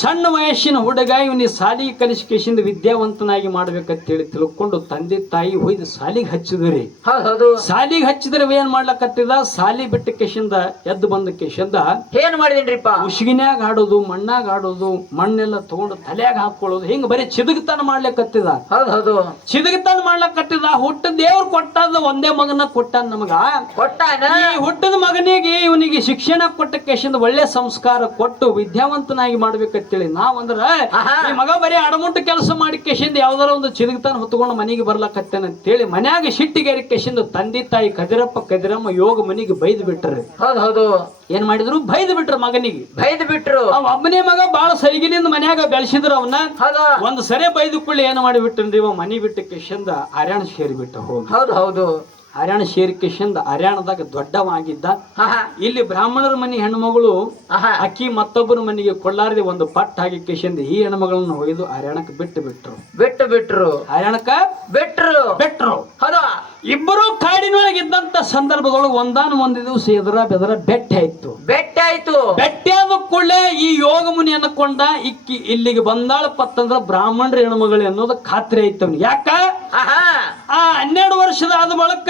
ಸಣ್ಣ ವಯಸ್ಸಿನ ಹುಡುಗ. ಇವನಿಗೆ ಸಾಲಿಗೆ ಕಲಿಸಿಕೆಸಿಂದ ವಿದ್ಯಾವಂತನಾಗಿ ಮಾಡ್ಬೇಕಂತ ಹೇಳಿ ತಿಳ್ಕೊಂಡು ತಂದೆ ತಾಯಿ ಒಯ್ದು ಸಾಲಿಗೆ ಹಚ್ಚಿದ್ರಿ. ಸಾಲಿಗೆ ಹಚ್ಚಿದ್ರೆ ಏನ್ ಮಾಡ್ಲಕತ್ತಿದ? ಸಾಲಿ ಬಿಟ್ಟ ಕೆಶಿಂದ ಎದ್ದು ಬಂದ ಕೆಶಿಂದ ಏನ್ ಮಾಡಿದ್ರಿಪ್ಪ? ಉಸಿಗಿನ್ಯಾಗ ಆಡೋದು, ಮಣ್ಣಾಗ ಆಡೋದು, ಮಣ್ಣೆಲ್ಲ ತಗೊಂಡು ತಲೆಯಾಗ ಹಾಕೊಳ್ಳೋದು, ಹಿಂಗ ಬರೀ ಚಿದಗತನ ಮಾಡ್ಲಿಕತ್ತಿದ. ಚಿದಗತನ ಮಾಡ್ಲಕತ್ತಿದ. ಹುಟ್ಟ ದೇವ್ರು ಕೊಟ್ಟಾದ ಒಂದೇ ಮಗನ ಕೊಟ್ಟಾನ ನಮಗ. ಈ ಹುಟ್ಟದ ಮಗನಿಗೆ ಇವನಿಗೆ ಶಿಕ್ಷಣ ಕೊಟ್ಟ ಕೇಶಿಂದ ಒಳ್ಳೆ ಸಂಸ್ಕಾರ ಕೊಟ್ಟು ವಿದ್ಯಾವಂತನಾಗಿ ಮಾಡ್ಬೇಕಂತೇಳಿ ನಾವಂದ್ರ ಈ ಮಗ ಬರೀ ಅಡಮುಂಟು ಕೆಲಸ ಮಾಡಿ ಕೇಶಿಂದ ಯಾವ್ದಾರ ಒಂದು ಚಿದಗ್ತಾನ ಹೊತ್ಕೊಂಡು ಮನೆಗೆ ಬರ್ಲಕತ್ತೇನೆ ಅಂತೇಳಿ ಮನ್ಯಾಗ ಶಿಟ್ಟಿಗೇರಿ ಕೇಶಿಂದ ತಂದೆ ತಾಯಿ ಕದಿರಪ್ಪ ಕದಿರಮ್ಮ ಯೋಗ ಮನೆಗೆ ಬೈದ್ ಬಿಟ್ರಿ. ಹೌದು ಏನ್ ಮಾಡಿದ್ರು ಬೈದ್ ಬಿಟ್ರು ಮಗನಿಗೆ. ಬೈದ್ ಬಿಟ್ರು. ಅವ್ ಒಬ್ಬನೇ ಮಗ ಬಾಳ ಸೈಗಿಲಿಂದ ಮನ್ಯಾಗ ಬೆಳೆಸಿದ್ರು ಅವನ್ನ. ಒಂದ್ ಸರಿ ಬೈದು ಕೊಳ್ಳಿ ಏನ್ ಮಾಡಿಬಿಟ್ಟನ್ರಿ ಇವ ಮನಿ ಬಿಟ್ಟ ಕೇಶಿಂದ ಹರ್ಯಾಣ ಸೇರಿಬಿಟ್ಟ ಹೋಗಿ. ಹೌದು ಹರ್ಯಾಣ ಸೇರಿಕೆಶಿಂದ ಹರ್ಯಾಣದಾಗ ದೊಡ್ಡವಾಗಿದ್ದ. ಇಲ್ಲಿ ಬ್ರಾಹ್ಮಣರ ಮನೆ ಹೆಣ್ಮಗಳು ಅಕ್ಕಿ ಮತ್ತೊಬ್ಬರ ಮನೆಗೆ ಕೊಳ್ಳಾರದೆ ಒಂದು ಪಟ್ಟ ಹಾಕಿ ಕೇಶಿಂದ ಈ ಹೆಣ್ಮಗಳನ್ನ ಒಯ್ದು ಹರ್ಯಾಣಕ್ಕೆ ಬಿಟ್ರು. ಹರ್ಯಾಣಕ್ಕ ಬಿಟ್ರು. ಹೌದಾ? ಇಬ್ಬರು ಕಾಡಿನೊಳಗೆ ಇದ್ದಂತ ಸಂದರ್ಭದೊಳಗೆ ಒಂದಾನ ದಿವಸ ಎದುರ ಬೆದರ ಬೆಟ್ಟ ಆಯ್ತು. ಬೆಟ್ಟಾದ ಕೂಡಲೇ ಈ ಯೋಗ ಮುನಿ ಅನ್ಕೊಂಡ ಇಕ್ಕಿ ಇಲ್ಲಿಗೆ ಬಂದಾಳಪ್ಪತ್ತಂದ್ರ ಬ್ರಾಹ್ಮಣರ ಹೆಣ್ಮಗಳು ಅನ್ನೋದು ಖಾತ್ರಿ ಆಯ್ತು. ಯಾಕ 12 ವರ್ಷದ ಆದ ಬಳಕ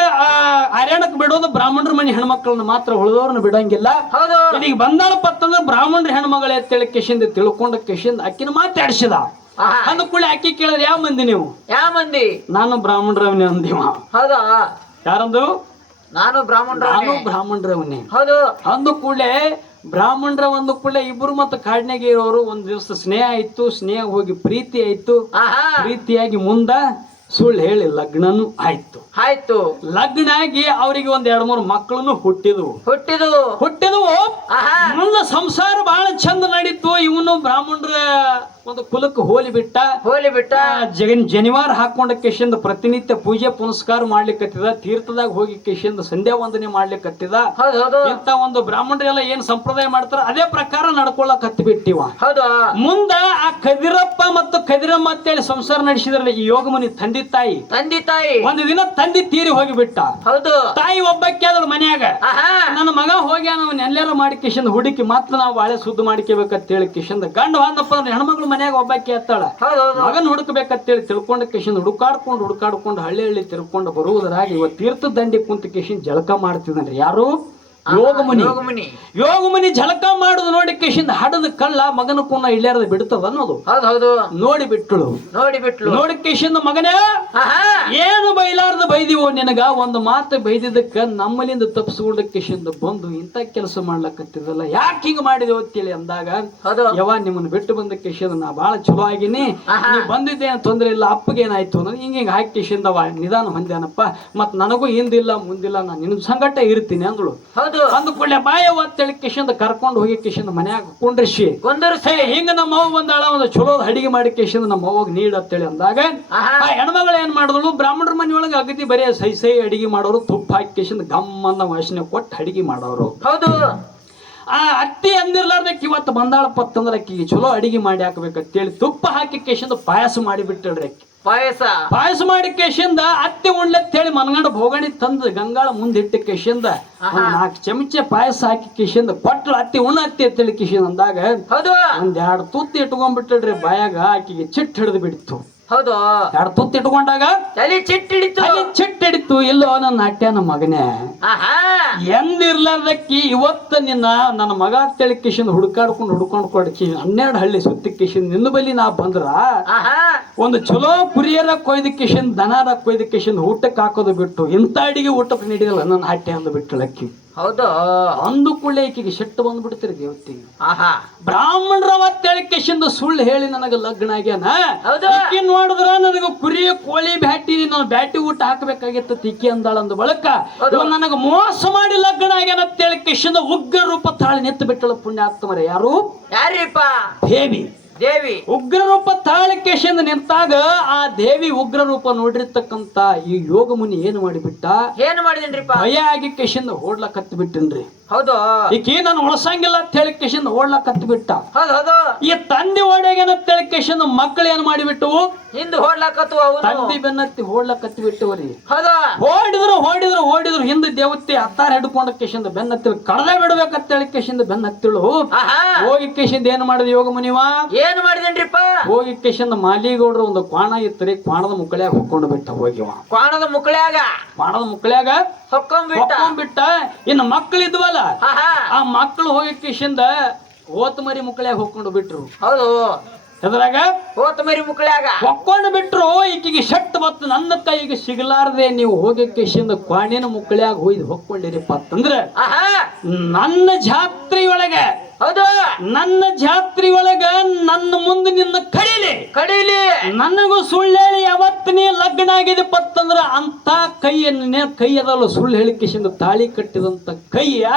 ಹರ್ಯಾಣಕ್ಕೆ ಬಿಡೋದು ಬ್ರಾಹ್ಮಣರ ಮನೆ ಹೆಣ್ಮಕ್ಳನ್ನ ಮಾತ್ರ, ಉಳಿದವ್ರನ್ನ ಬಿಡಂಗಿಲ್ಲ. ಇಲ್ಲಿಗೆ ಬಂದಾಳಪ್ಪತ್ತಂದ್ರ ಬ್ರಾಹ್ಮಣರ ಹೆಣ್ಮಗಳೇ ಅಂತೇಳಿ ಕೇಶಿಂದ ತಿಳ್ಕೊಂಡ ಕೇಶಿಂದ ಅಕ್ಕಿನ ಮಾತಾಡ್ಸಿದ. ಅಂದ ಕೂಡಲೇ ಅಕ್ಕಿ ಕೇಳಿದ್ರೆ ಯಾವ ಮಂದಿ ನೀವು? ನಾನು ಬ್ರಾಹ್ಮಣರವನೇ ಅಂದಿವ. ಹೌದಾ? ಯಾರಂದು? ನಾನು ಬ್ರಾಹ್ಮಣರವನೇ. ಅಂದ ಕೂಡಲೇ ಬ್ರಾಹ್ಮಣರ ಒಂದು ಕೂಡಲೇ ಇಬ್ರು ಮತ್ತು ಕಾಡಿನಾಗ ಇರೋರು ಒಂದ್ ದಿವಸ ಸ್ನೇಹ ಆಯ್ತು. ಸ್ನೇಹ ಹೋಗಿ ಪ್ರೀತಿ ಆಯ್ತು. ಪ್ರೀತಿಯಾಗಿ ಮುಂದ ಸುಳ್ಳು ಹೇಳಿ ಲಗ್ನನು ಆಯ್ತು. ಲಗ್ನ ಆಗಿ ಅವ್ರಿಗೆ ಒಂದ್ 2-3 ಮಕ್ಕಳನ್ನು ಹುಟ್ಟಿದ್ವು. ಮುಂದ ಸಂಸಾರ ಬಹಳ ಚಂದ ನಡೀತು. ಇವನು ಬ್ರಾಹ್ಮಣರ ಒಂದು ಕುಲಕ್ಕೆ ಹೋಲಿ ಬಿಟ್ಟ ಜನಿವಾರ ಹಾಕೊಂಡ ಕೇಶಿಂದ ಪ್ರತಿನಿತ್ಯ ಪೂಜೆ ಪುನಸ್ಕಾರ ಮಾಡ್ಲಿಕ್ಕತ್ತಿದ. ತೀರ್ಥದಾಗ ಹೋಗಿ ಕೇಶಿಂದ ಸಂಧ್ಯಾ ವಂದನೆ ಮಾಡ್ಲಿಕ್ಕತ್ತಿದ. ಇಂತ ಒಂದು ಬ್ರಾಹ್ಮಣರೆಲ್ಲ ಏನ್ ಸಂಪ್ರದಾಯ ಮಾಡ್ತಾರ ಅದೇ ಪ್ರಕಾರ ನಡ್ಕೊಳ್ಳಕ್ ಹತ್ತಿಬಿಟ್ಟಿವ. ಮುಂದ ಆ ಕದಿರಪ್ಪ ಮತ್ತು ಕದಿರಮ್ಮ ಅಂತೇಳಿ ಸಂಸಾರ ನಡೆಸಿದ್ರಲ್ಲ ಈ ಯೋಗ ಮುನಿ ತಂದೆ ತಾಯಿ ಒಂದು ದಿನ ತಂದೆ ತೀರಿ ಹೋಗಿಬಿಟ್ಟ. ತಾಯಿ ಒಬ್ಬಕ್ಕೆ ಆದಳು ಮನ್ಯಾಗ. ನನ್ನ ಮಗ ಹೋಗಿ ನಾವು ಎಲ್ಲಾರು ಮಾಡಿ ಕೇಶಿಂದ ಹುಡುಕಿ ಮತ್ತ ನಾವು ಬಾಳೆ ಸುದ್ದು ಮಾಡ್ಕೋಬೇಕಂತ ಹೇಳಿ ಕೇಶಿಂದ ಗಂಡ ಬಂದಪ್ಪ ಅಂದ್ರೆ ಹೆಣ್ಮಗಳು ಮನ್ಯಾಗ ಒಬ್ಬಾಕಿ ಎತ್ತಾಳ. ಮಗನ್ ಹುಡುಕಬೇಕಂತೇಳಿ ತಿಳ್ಕೊಂಡ ಕೇಶಿಂದ ಹುಡುಕಾಡ್ಕೊಂಡು ಹಳ್ಳಿ ತಿರ್ಕೊಂಡು ಬರುವುದರಾಗಿ ಇವತ್ತು ತೀರ್ಥ ದಂಡಿ ಕುಂತ ಕೇಶಿಂದ ಜಳಕ ಮಾಡ್ತಿದನ್ರಿ. ಯಾರು? ಯೋಗ ಮುನಿ ಜಳಕ ಮಾಡುದು ನೋಡಿ ಕೇಶಿಂದ ಹಡದ ಕಳ್ಳ ಮಗನ ಕೂನ ಇಳ್ಯಾರದ ಬಿಡ್ತದ ಅನ್ನೋದು. ನೋಡಿ ಕೇಶಿಂದ ಮಗನೇ ಏನು ಬೈಲಾರ್ದ ಬೈದಿವೋ ನಿನಗ ಒಂದು ಮಾತು ಬೈದಿದ್ದಕ್ಕ ನಮ್ಮಲ್ಲಿಂದ ತಪ್ಪಿಸ್ಕೊಂಡ ಕೇಶಿಂದ ಬಂದು ಇಂತ ಕೆಲಸ ಮಾಡ್ಲಕತ್ತಿದಲ್ಲ ಯಾಕೆ ಹಿಂಗ ಮಾಡಿದೇವ ಅಂತೇಳಿ ಅಂದಾಗ ಯವ ನಿಮ್ಮನ್ನ ಬಿಟ್ಟು ಬಂದ ಕೇಶಿಂದ ನಾ ಬಾಳ ಚಲೋ ಆಗಿನಿ, ನೀವು ಬಂದಿದ್ದೆ ತೊಂದ್ರೆ ಇಲ್ಲ, ಅಪ್ಪಗೆ ಏನಾಯ್ತು ಅಂದ್ರೆ ಹಿಂಗ ಹಾಕಿ ಕೇಶಿಂದ ನಿಧಾನ ಹೊಂದ್ಯಾನಪ್ಪ ಮತ್ ನನಗೂ ಹಿಂದಿಲ್ಲ ಮುಂದಿಲ್ಲ ನಾನು ನಿನ್ನ ಸಂಗಟ ಇರ್ತೀನಿ ಅಂದಳು. ಅಂದ ಕೂಡಲೇ ಬಾಯವ್ವ ಅಂತೇಳಿ ಕೇಶಿಂದ ಕರ್ಕೊಂಡು ಹೋಗಿ ಕೇಶಿಂದ ಮನ್ಯಾಗ ಕುಂಡ್ರಿಸಿ ಹಿಂಗ ನಮ್ಮ ಅವ್ವ ಬಂದಾಳ ಒಂದು ಚಲೋದ್ ಅಡಿಗೆ ಮಾಡಿ ಕೇಶಿಂದ ನಮ್ಮ ಅವ್ವಗ್ ನೀಡ್ ಅಂತೇಳಿ ಅಂದಾಗ ಆ ಹೆಣ್ಮಗಳು ಏನ್ ಮಾಡಿದಳು, ಬ್ರಾಹ್ಮಣರ ಮನೆಯೊಳಗೆ ಅಗದಿ ಬರೀ ಸೈ ಅಡಿಗೆ ಮಾಡೋರು, ತುಪ್ಪ ಹಾಕಿ ಕೇಶಿಂದ ಗಮ್ಮನ್ನ ವಾಸನೆ ಕೊಟ್ಟು ಅಡಿಗೆ ಮಾಡೋರು. ಆ ಅತ್ತಿ ಅಂದಿರ್ಲಾರ್ದಕ್ಕೆ ಇವತ್ತು ಬಂದಾಳಪ್ಪತ್ತಂದ್ರ ಅಕ್ಕಿಗೆ ಚಲೋ ಅಡಿಗೆ ಮಾಡಿ ಹಾಕ್ಬೇಕಂತೇಳಿ ತುಪ್ಪ ಹಾಕಿ ಕೇಶಿಂದ ಪಾಯಸ ಮಾಡಿ ಬಿಟ್ಟಳ್ರಿ. ಅಕ್ಕಿ ಪಾಯಸ ಮಾಡಿ ಕೇಶಿಂದ ಅತ್ತಿ ಉಣ್ಲತ್ತೇಳಿ ಮನಗಂಡ ಭೋಗಣಿ ತಂದು ಗಂಗಾಳ ಮುಂದಿಟ್ಟು ಕೇಶಿಂದ 4 ಚಮಚೆ ಪಾಯಸ ಹಾಕಿ ಕೇಶಿಂದ ಕೊಟ್ಲ. ಅತ್ತಿ ಅಂತೇಳಿ ಕೇಶಿಂದ ಅಂದಾಗ 1-2 ತುತ್ತಿ ಇಟ್ಕೊಂಡ್ಬಿಟ್ಟಳ್ರಿ ಬಾಯಾಗ. ಆಕಿಗೆ ಚಿಟ್ಟು ಹಿಡಿದು ಬಿಡ್ತು. 2 ತುತ್ತಿ ಇಟ್ಕೊಂಡಾಗ ಚಿಟ್ಟಿಡಿತು. ಇಲ್ಲೋ ನನ್ನ ನಾಟ್ಯ ನಮ್ಮ ಮಗನೇ ಎಂದಿರ್ಲಾರ್ದಕ್ಕಿ ಇವತ್ತ ನನ್ನ ಮಗ ಅಂತೇಳಿ ಕೇಶಿಂದ ಹುಡ್ಕೊಂಡು ಕೊಡ್ಕಿ 12 ಹಳ್ಳಿ ಸುತ್ತಿ ಕೇಶಿಂದ ನಿನ್ನ ಬಲ್ಲಿ ನಾ ಬಂದ್ರ ಒಂದು ಚಲೋ ಕುರಿಯರ ಕೊಯ್ದ ಕೇಶಿಂದ ದನಾರ ಕೊಯ್ದ ಕೇಶಿಂದ ಊಟಕ್ಕೆ ಹಾಕೋದು ಬಿಟ್ಟು ಇಂಥ ಅಡಿಗೆ ಊಟಕ್ಕೆ ನೀಡಿದಲ್ಲ ನನ್ನ ನಾಟ್ಯ ಅಂದು ಬಿಟ್ಟಳಕ್ಕಿ. ಅಂದು ಕೂಡಲೇ ಈಕಿಗೆ ಶೆಟ್ಟು ಬಂದ್ಬಿಡ್ತೀರಿ ದೇವತಿಗೆ. ಬ್ರಾಹ್ಮಣರವತ್ತೇಳಿ ಕೇಶಿಂದ ಸುಳ್ಳು ಹೇಳಿ ನನಗ ಲಗ್ನ ಆಗ್ಯಾನ. ಈಕಿ ನೋಡಿದ್ರ ನನಗ ಕುರಿ ಕೋಳಿ ಬ್ಯಾಟಿ ನಾನು ಬ್ಯಾಟಿ ಊಟ ಹಾಕಬೇಕಾಗಿತ್ತು ತಿಕ್ಕಿ ಅಂದಾಳ ಅಂದ ಬಳಕ ನನಗ ಮೋಸ ಮಾಡಿ ಲಗ್ನ ಆಗ್ಯಾನ ಅಂತೇಳಿ ಕೇಶಿಂದ ಉಗ್ರ ರೂಪ ತಾಳಿ ನಿತ್ತು ಬಿಟ್ಟಳ ಪುಣ್ಯಾತ್ಮರೇ. ಯಾರೀಪ? ದೇವಿ ಉಗ್ರ ರೂಪ ತಾಳಿ ಕೇಶಿಂದ ನಿಂತಾಗ ಆ ದೇವಿ ಉಗ್ರ ರೂಪ ನೋಡಿರ್ತಕ್ಕಂತ ಈ ಯೋಗ ಮುನಿ ಏನು ಮಾಡಿಬಿಟ್ಟ, ಭಯ ಆಗಿ ಕೇಶಿಂದ ಓಡ್ಲಕತ್ತು ಬಿಟ್ಟನ್ರಿ. ಈಕಿ ನಾನು ಉಳಸಂಗಿಲ್ಲ ಅಂತ ಹೇಳಿ ಕೇಶಿಂದ ಓಡ್ಲಕತ್ತು ಬಿಟ್ಟ. ಈ ತಂದೆ ಓಡ್ಯಾಗೇನ ಅಂತ ಹೇಳಿ ಕೇಶಿಂದ ಮಕ್ಕಳು ಏನ್ ಮಾಡಿಬಿಟ್ಟು ಹಿಂದೆ ಓಡ್ಲಕತ್ತು. ತಂದೆ ಬೆನ್ನತ್ತಿ ಓಡ್ಲಕತ್ತು ಬಿಟ್ಟವ್ರಿ. ಓಡಿದ್ರು ಹಿಂದೆ ದೇವತೆ ಹತ್ತಾರ ಹಿಡ್ಕೊಂಡ ಕೇಶಿಂದ ಬೆನ್ನತ್ತಿ ಕಡದ ಬಿಡ್ಬೇಕಂತ ಹೇಳಿ ಕೇಶಿಂದ ಬೆನ್ನತ್ತಿಳು. ಹೋಗಿ ಕೇಶಿಂದ ಏನ್ ಮಾಡಿದ ಯೋಗ ಮುನಿವ? ಏನ್ ಮಾಡಿದೇನ್ರಿಪ್ಪ? ಹೋಗಿ ಕೇಶಿಂದ ಮಾಲಿಗೌಡ್ರ ಒಂದು ಕ್ವಾಣ ಇತ್ತರಿ, ಕ್ವಾಣದ ಮುಕ್ಕಳ್ಯಾಗ ಹೊಕ್ಕೊಂಡು ಬಿಟ್ಟ. ಹೋಗಿವ ಕ್ವಾಣದ ಮುಕ್ಕಳ್ಯಾಗ ಹೊಕ್ಕೊಂಡ್ಬಿಟ್ಟ. ಇನ್ನು ಮಕ್ಕಳಿದ್ವಲ್ಲ ಆ ಮಕ್ಕಳು ಹೋಗಿ ಕೇಶಿಂದ ಓತ್ ಮರಿ ಮುಕ್ಕಳ್ಯಾಗ ಹೊಕ್ಕೊಂಡು ಬಿಟ್ರು. ಎದ್ರಾಗ ಹೋತ ಮರಿ ಮುಕ್ಳ್ಯಾಗ ಹೊಕ್ಕೊಂಡು ಬಿಟ್ರು ಈಕಿಗೆ ಶಟ್ ಬತ್ತು ನನ್ನ ಕೈಗೆ ಸಿಗಲಾರ್ದೆ ನೀವು ಹೋಗಕ್ಕೆಶಿಂದ ಕ್ವಾಣಿನ ಮುಕ್ಕಳ್ಯಾಗ ಹೋಯ್ದು ಹೊಕ್ಕೊಂಡಿರಿಪ್ಪ ಅಂತಂದ್ರೆ ಆಹಾ ನನ್ನ ಜಾತ್ರೆಯೊಳಗ ಹೌದು ನನ್ನ ಜಾತ್ರೆಯೊಳಗ ನನ್ನ ಮುಂದೆ ನಿನ್ನ ಕಡಿಲಿ ಕಡೀಲಿ ನನಗೂ ಸುಳ್ಳು ಹೇಳಿ ಯಾವತ್ತು ನೀ ಲಗ್ನ ಆಗಿದೆ ಪತ್ತಂದ್ರ ಅಂತ ಕೈ ಅದಲ್ಲ ಸುಳ್ಳು ಹೇಳಿ ಕೇಶಿಂದ ತಾಳಿ ಕಟ್ಟಿದಂತ ಕೈಯ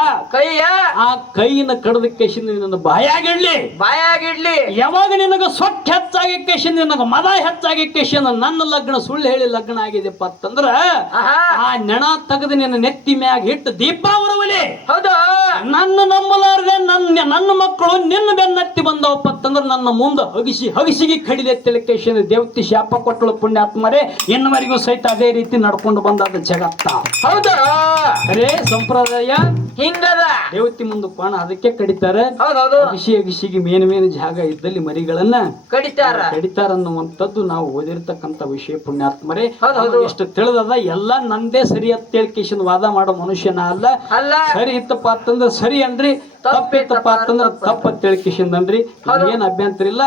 ಆ ಕೈಯಿನ ಕಡದ ಕೇಶಿಂದ ನಿನ್ನ ಬಾಯಾಗಿಡ್ಲಿ ಬಾಯಾಗಿಡ್ಲಿ ಯಾವಾಗ ನಿನಗ ಸೊಕ್ಕ ಹೆಚ್ಚಾಗಿ ಕೇಶಿಂದ ನಿನಗ ಮದ ಹೆಚ್ಚಾಗಿ ಕೇಶಿಂದ ನನ್ನ ಲಗ್ನ ಸುಳ್ಳು ಹೇಳಿ ಲಗ್ನ ಆಗಿದೆ ಪತ್ತಂದ್ರ ಆಹಾ ಆ ನೆಣ ತೆಗೆದು ನಿನ್ನ ನೆತ್ತಿ ಮ್ಯಾಗ ಹಿಟ್ಟು ದೀಪಾವರವಲಿ ಹೌದು ನನ್ನ ನಂಬಲಾರ್ದೆ ನನ್ನ ಮಕ್ಕಳು ನಿನ್ನ ಬೆನ್ನತ್ತಿ ಬಂದವಪ್ಪ ಅಂತಂದ್ರೆ ನನ್ನ ಮುಂದೆ ಹಗಿಸಿಗೆ ಕಡಿದೆ ತಿಳಕೇಶನ ದೇವತಿ ಶಾಪ ಕೊಟ್ಟಳು ಪುಣ್ಯಾತ್ಮರೇ ಇನ್ನವರೆಗೂ ಸಹಿತ ಅದೇ ರೀತಿ ನಡ್ಕೊಂಡು ಬಂದಾದ ಜಗತ್ತ ಹೌದು ಅರೇ ಸಂಪ್ರದಾಯ ಹಿಂಗದ ದೇವತಿ ಮುಂದೆ ಕೋಣ ಅದಕ್ಕೆ ಕಡಿತಾರೆ ಹೌದೌದು ಹಗಿಸಿಗೆ ಮೇನ್ ಜಾಗ ಇದ್ದಲ್ಲಿ ಮರಿಗಳನ್ನ ಕಡಿತಾರ ಅನ್ನುವಂಥದ್ದು ನಾವು ಓದಿರ್ತಕ್ಕಂಥ ವಿಷಯ ಪುಣ್ಯಾತ್ಮರೇ ಹೌದೌದು. ಎಷ್ಟು ತಿಳಿದದ ಎಲ್ಲ ನಂದೇ ಸರಿ ಅಂತ ಕೇಶನ್ ವಾದ ಮಾಡೋ ಮನುಷ್ಯನ ಅಲ್ಲ ಅಲ್ಲ ಸರಿ ಇತ್ತಪ್ಪ ಅಂತಂದ್ರೆ ಸರಿ ಅನ್ರಿ ತಪ್ಪಿತ್ತಪ್ಪ ಅಂತಂದ್ರ ತಪ್ಪ ತಿಳ್ಕಿಸಿಂದನ್ರಿ ಏನ್ ಅಭ್ಯಂತರ ಇಲ್ಲ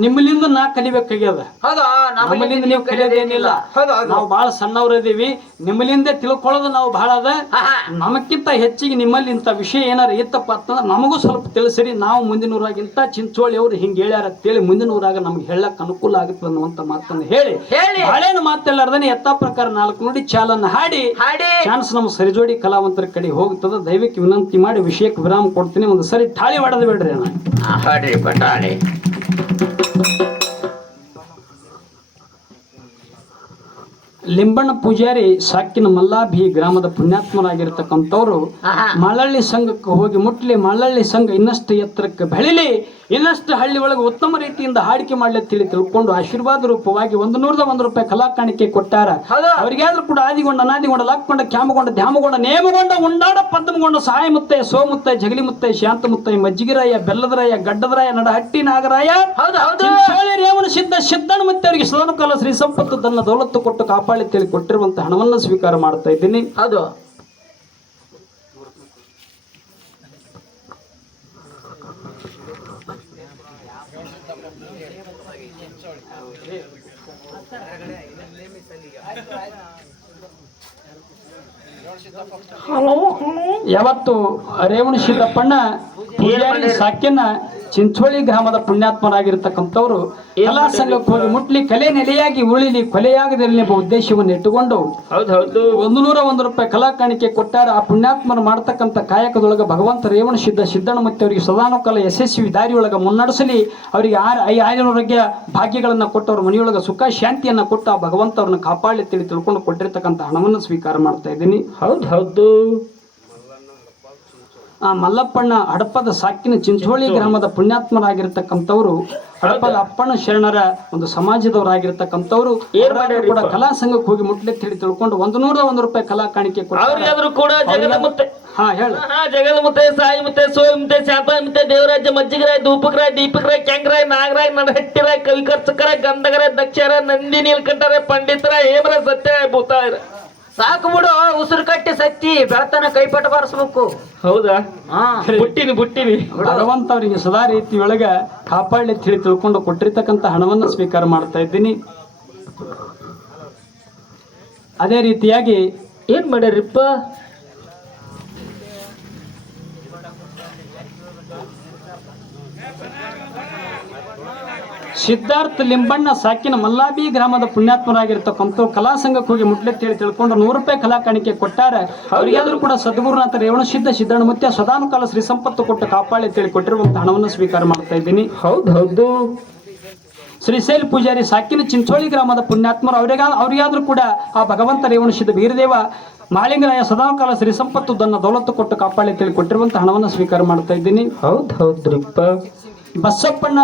ನಿಮ್ಮಲಿಂದ ನಾ ಕಲಿಬೇಕಾಗ್ಯದ ಹೌದು ನಮ್ಮಲಿಂದ ನೀವು ಕಲಿಯೋದೇನಿಲ್ಲ ನಾವು ಬಹಳ ಸಣ್ಣವ್ರದೀವಿ ನಿಮ್ಮಲಿಂದ ತಿಳ್ಕೊಳ್ಳೋದು ನಾವು ಬಹಳ ಅದ ನಮಕ್ಕಿಂತ ಹೆಚ್ಚಿಗೆ ನಿಮ್ಮಲ್ಲಿ ಇಂಥ ವಿಷಯ ಏನಾರ ಇತ್ತಪ್ಪ ಅಂತಂದ್ರೆ ನಮಗೂ ಸ್ವಲ್ಪ ತಿಳಿಸಿರಿ ನಾವು ಮುಂದಿನ ಊರಾಗಿಂತ ಚಿಂಚೋಳಿ ಅವ್ರು ಹಿಂಗೆ ಹೇಳ್ಯಾರ ಅಂತೇಳಿ ಮುಂದಿನ ಊರಾಗ ನಮ್ಗೆ ಹೇಳಕ್ ಅನುಕೂಲ ಆಗುತ್ತೆ ಅನ್ನುವಂತ ಮಾತನ್ನು ಹೇಳಿ ಹಳೇನ ಮಾತೆಲ್ಲಾರ್ದನೆ ಯಥಾ ಪ್ರಕಾರ 4 ನುಡಿ ಚಾಲನ್ನ ಹಾಡಿ ಚಾನ್ಸ್ ನಮ್ಮ ಸರಿಜೋಡಿ ಕಲಾವಂತರ ಕಡೆ ಹೋಗ್ತದ ದಯವಿಟ್ಟು ವಿನಂತಿ ಮಾಡಿ ವಿಷಯಕ್ಕೆ ವಿರಾಮ ಕೊಡ್ತೀನಿ ಒಂದು ಸರಿ ಠಾಳಿ ಹೊಡೆದು ಬಿಡ್ರಿ ಅಣ್ಣ ಹಾಡ್ರಿ ಪಟಾಳಿ ಲಿಂಬಣ್ಣ ಪೂಜಾರಿ ಸಾಕಿನ ಮಲ್ಲಾಭಿ ಗ್ರಾಮದ ಪುಣ್ಯಾತ್ಮರಾಗಿರ್ತಕ್ಕಂಥವ್ರು ಮಳಳ್ಳಿ ಸಂಘಕ್ಕೆ ಹೋಗಿ ಮುಟ್ಲಿ ಮಳಳ್ಳಿ ಸಂಘ ಇನ್ನಷ್ಟು ಎತ್ತರಕ್ಕೆ ಬೆಳಿಲಿ ಇನ್ನಷ್ಟು ಹಳ್ಳಿ ಒಳಗೆ ಉತ್ತಮ ರೀತಿಯಿಂದ ಹಾಡಿಕೆ ಮಾಡ್ಲಿ ತಿಳಿ ತಿಳ್ಕೊಂಡು ಆಶೀರ್ವಾದ ರೂಪವಾಗಿ 101 ರೂಪಾಯಿ ಕಲಾ ಕಾಣಿಕೆ ಕೊಟ್ಟಾರ ಅವ್ರಿಗಾದ್ರೂ ಕೂಡ ಆದಿಗೊಂಡ ಅನಾದಿಗೊಂಡ ಲಕ್ಕೊಂಡ ಕ್ಯಾಮಗೊಂಡ ಧ್ಯಾಮಗೊಂಡ ನೇಮಗೊಂಡ ಉಂಡಾಡ ಪದ್ಮಗೊಂಡ ಸಹಾಯ ಮುತ್ತೈ ಸೋಮುತ್ತೈ ಜಗಲಿ ಮುತ್ತೈ ಶಾಂತ ಮುತ್ತೈ ಮಜ್ಜಿಗಿರಾಯ ಬೆಲ್ಲದರಾಯ ಗಡ್ಡದರಾಯ ನಡಹಟ್ಟಿ ನಾಗರಾಯ ಚಿಂಚೋಳಿ ರೇವಣ ಸಿದ್ದಣ್ಣ ಮತ್ತೆ ಅವರಿಗೆ ಸದನಕಾಲ ಶ್ರೀ ಸಂಪತ್ತು ತನ್ನ ದೌಲತ್ತು ಕೊಟ್ಟು ಕಾಪಾಡಿ ತಿಳಿ ಕೊಟ್ಟಿರುವಂತ ಹಣವನ್ನು ಸ್ವೀಕಾರ ಮಾಡ್ತಾ ಇದ್ದೀನಿ ಹೌದು ಯಾವತ್ತು ರೇವಣ ಸಿದ್ದಪ್ಪಣ್ಣ ಪೂಜಾರಿ ಸಾಕಿನ ಚಿಂಚೋಳಿ ಗ್ರಾಮದ ಪುಣ್ಯಾತ್ಮರಾಗಿರ್ತಕ್ಕಂಥವ್ರು ಕಲಾ ಸಂಘಕ್ಕೆ ಹೋಗಿ ಮುಟ್ಲಿ ಕಲೆ ನೆಲೆಯಾಗಿ ಉಳಿಲಿ ಕೊಲೆಯಾಗದಿರಲಿ ಎಂಬ ಉದ್ದೇಶವನ್ನು ಇಟ್ಟುಕೊಂಡು 101 ರೂಪಾಯಿ ಕಲಾ ಕಾಣಿಕೆ ಕೊಟ್ಟಾರ ಆ ಪುಣ್ಯಾತ್ಮರು ಮಾಡ್ತಕ್ಕಂಥ ಕಾಯಕದೊಳಗ ಭಗವಂತ ರೇವಣ ಸಿದ್ದಣ್ಣ ಮತ್ತೆ ಅವರಿಗೆ ಸದಾನುಕಾಲ ಯಶಸ್ವಿ ದಾರಿಯೊಳಗ ಮುನ್ನಡೆಸಲಿ ಅವರಿಗೆ ಆರೋಗ್ಯ ಭಾಗ್ಯಗಳನ್ನ ಕೊಟ್ಟು ಅವ್ರ ಮನೆಯೊಳಗ ಸುಖ ಶಾಂತಿಯನ್ನ ಕೊಟ್ಟು ಆ ಭಗವಂತ ಅವ್ರನ್ನ ಕಾಪಾಡಲಿ ತಿಳ್ಕೊಂಡು ಕೊಟ್ಟಿರ್ತಕ್ಕಂಥ ಹಣವನ್ನು ಸ್ವೀಕಾರ ಮಾಡ್ತಾ ಇದ್ದೀನಿ ಹೌದು ಆ ಮಲ್ಲಪ್ಪಣ್ಣ ಹಡಪದ ಸಾಕಿನ ಚಿಂಚೋಳಿ ಗ್ರಾಮದ ಪುಣ್ಯಾತ್ಮರಾಗಿರ್ತಕ್ಕಂಥವ್ರು ಹಡಪದ ಅಪ್ಪಣ್ಣ ಶರಣರ ಒಂದು ಸಮಾಜದವರಾಗಿರ್ತಕ್ಕಂಥವ್ರು ಕೂಡ ಕಲಾ ಸಂಘಕ್ಕೆ ಹೋಗಿ ಮುಟ್ಲಿ ತಿಳ್ಕೊಂಡು 101 ರೂಪಾಯಿ ಕಲಾ ಕಾಣಿಕೆ ಅವ್ರಿಗಾದ್ರೂ ಕೂಡ ಜಗದ ಮುತ್ತೆ ಜಗದ ಮುತ್ತೆ ಸಾಯಿ ಮುತ್ತೆ ಸೋಯ್ ಮುತ್ತೆ ಶಾಪ ಮುತ್ತೆ ದೇವರಾಜ ಮಜ್ಜಿಗರಾಯ್ ಧೂಪಕರಾಯ್ ದೀಪಕರಾಯ್ ಕ್ಯಾಂಗ್ರಾಯ್ ನಾಗರಾಯ್ ನಡಹಟ್ಟಿರಾಯ್ ಕವಿಕರ್ಚಕರಾಯ್ ಗಂಧಗರಾಯ್ ದಕ್ಷರ ನಂದಿ ನೀಲ್ಕಂಠರಾಯ್ ಪಂಡಿತರಾಯ್ ಹೇಮರ ಸತ್ಯ ಭೂತಾಯರ ಸಾಕು ಬಿಡು ಉಸಿರು ಕಟ್ಟಿ ಸತ್ತಿ ಬೆಳತನ ಕೈಪಟ ಬಾರಿಸ್ಬೇಕು ಹೌದಾ ಬುಟ್ಟಿನಿ ಭಗವಂತ ಅವರಿಗೆ ಸದಾ ರೀತಿಯೊಳಗ ಕಾಪಾಡಲಿ ತಿಳ್ಕೊಂಡು ಕೊಟ್ಟಿರ್ತಕ್ಕಂಥ ಹಣವನ್ನು ಸ್ವೀಕಾರ ಮಾಡ್ತಾ ಇದ್ದೀನಿ ಅದೇ ರೀತಿಯಾಗಿ ಏನ್ ಮಾಡ್ಯಾರಿಪ್ಪ ಸಿದ್ಧಾರ್ಥ ಲಿಂಬಣ್ಣ ಸಾಕಿನ ಮಲ್ಲಾಬಿ ಗ್ರಾಮದ ಪುಣ್ಯಾತ್ಮರಾಗಿರ್ತಕ್ಕಂಥ ಕಲಾ ಸಂಘಕ್ಕೆ ಹೋಗಿ ಮುಟ್ಲಿ ತಿಳ್ಕೊಂಡು 100 ರೂಪಾಯಿ ಕಲಾ ಕಾಣಿಕೆ ಕೊಟ್ಟಾರ ಅವರಿಗಾದ್ರೂ ಕೂಡ ಸದ್ಗುರುನಾಥ ರೇವಣ ಸಿದ್ದಣ್ಣ ಮತ್ತೆ ಸದಾನುಕಾಲ ಶ್ರೀ ಸಂಪತ್ತು ಕೊಟ್ಟು ಕಾಪಾಡಿ ತಿಳಿ ಕೊಟ್ಟಿರುವಂತಹ ಹಣವನ್ನು ಸ್ವೀಕಾರ ಮಾಡ್ತಾ ಇದ್ದೀನಿ ಹೌದು ಶ್ರೀಶೈಲ ಪೂಜಾರಿ ಸಾಕಿನ ಚಿಂಚೋಳಿ ಗ್ರಾಮದ ಪುಣ್ಯಾತ್ಮರು ಅವರಿಗಾದ್ರೂ ಕೂಡ ಆ ಭಗವಂತ ರೇವಣ ಸಿದ್ಧ ಬೀರದೇವ ಮಾಳಿಂಗರಾಯ ಸದಾಕಾಲ ಶ್ರೀ ಸಂಪತ್ತು ತನ್ನ ದೌಲತ್ತು ಕೊಟ್ಟು ಕಾಪಾಡಿ ತಿಳಿ ಕೊಟ್ಟಿರುವಂತಹ ಹಣವನ್ನು ಸ್ವೀಕಾರ ಮಾಡ್ತಾ ಇದ್ದೀನಿ ಹೌದ್ರಿಪ್ಪ ಬಸಪ್ಪಣ್ಣ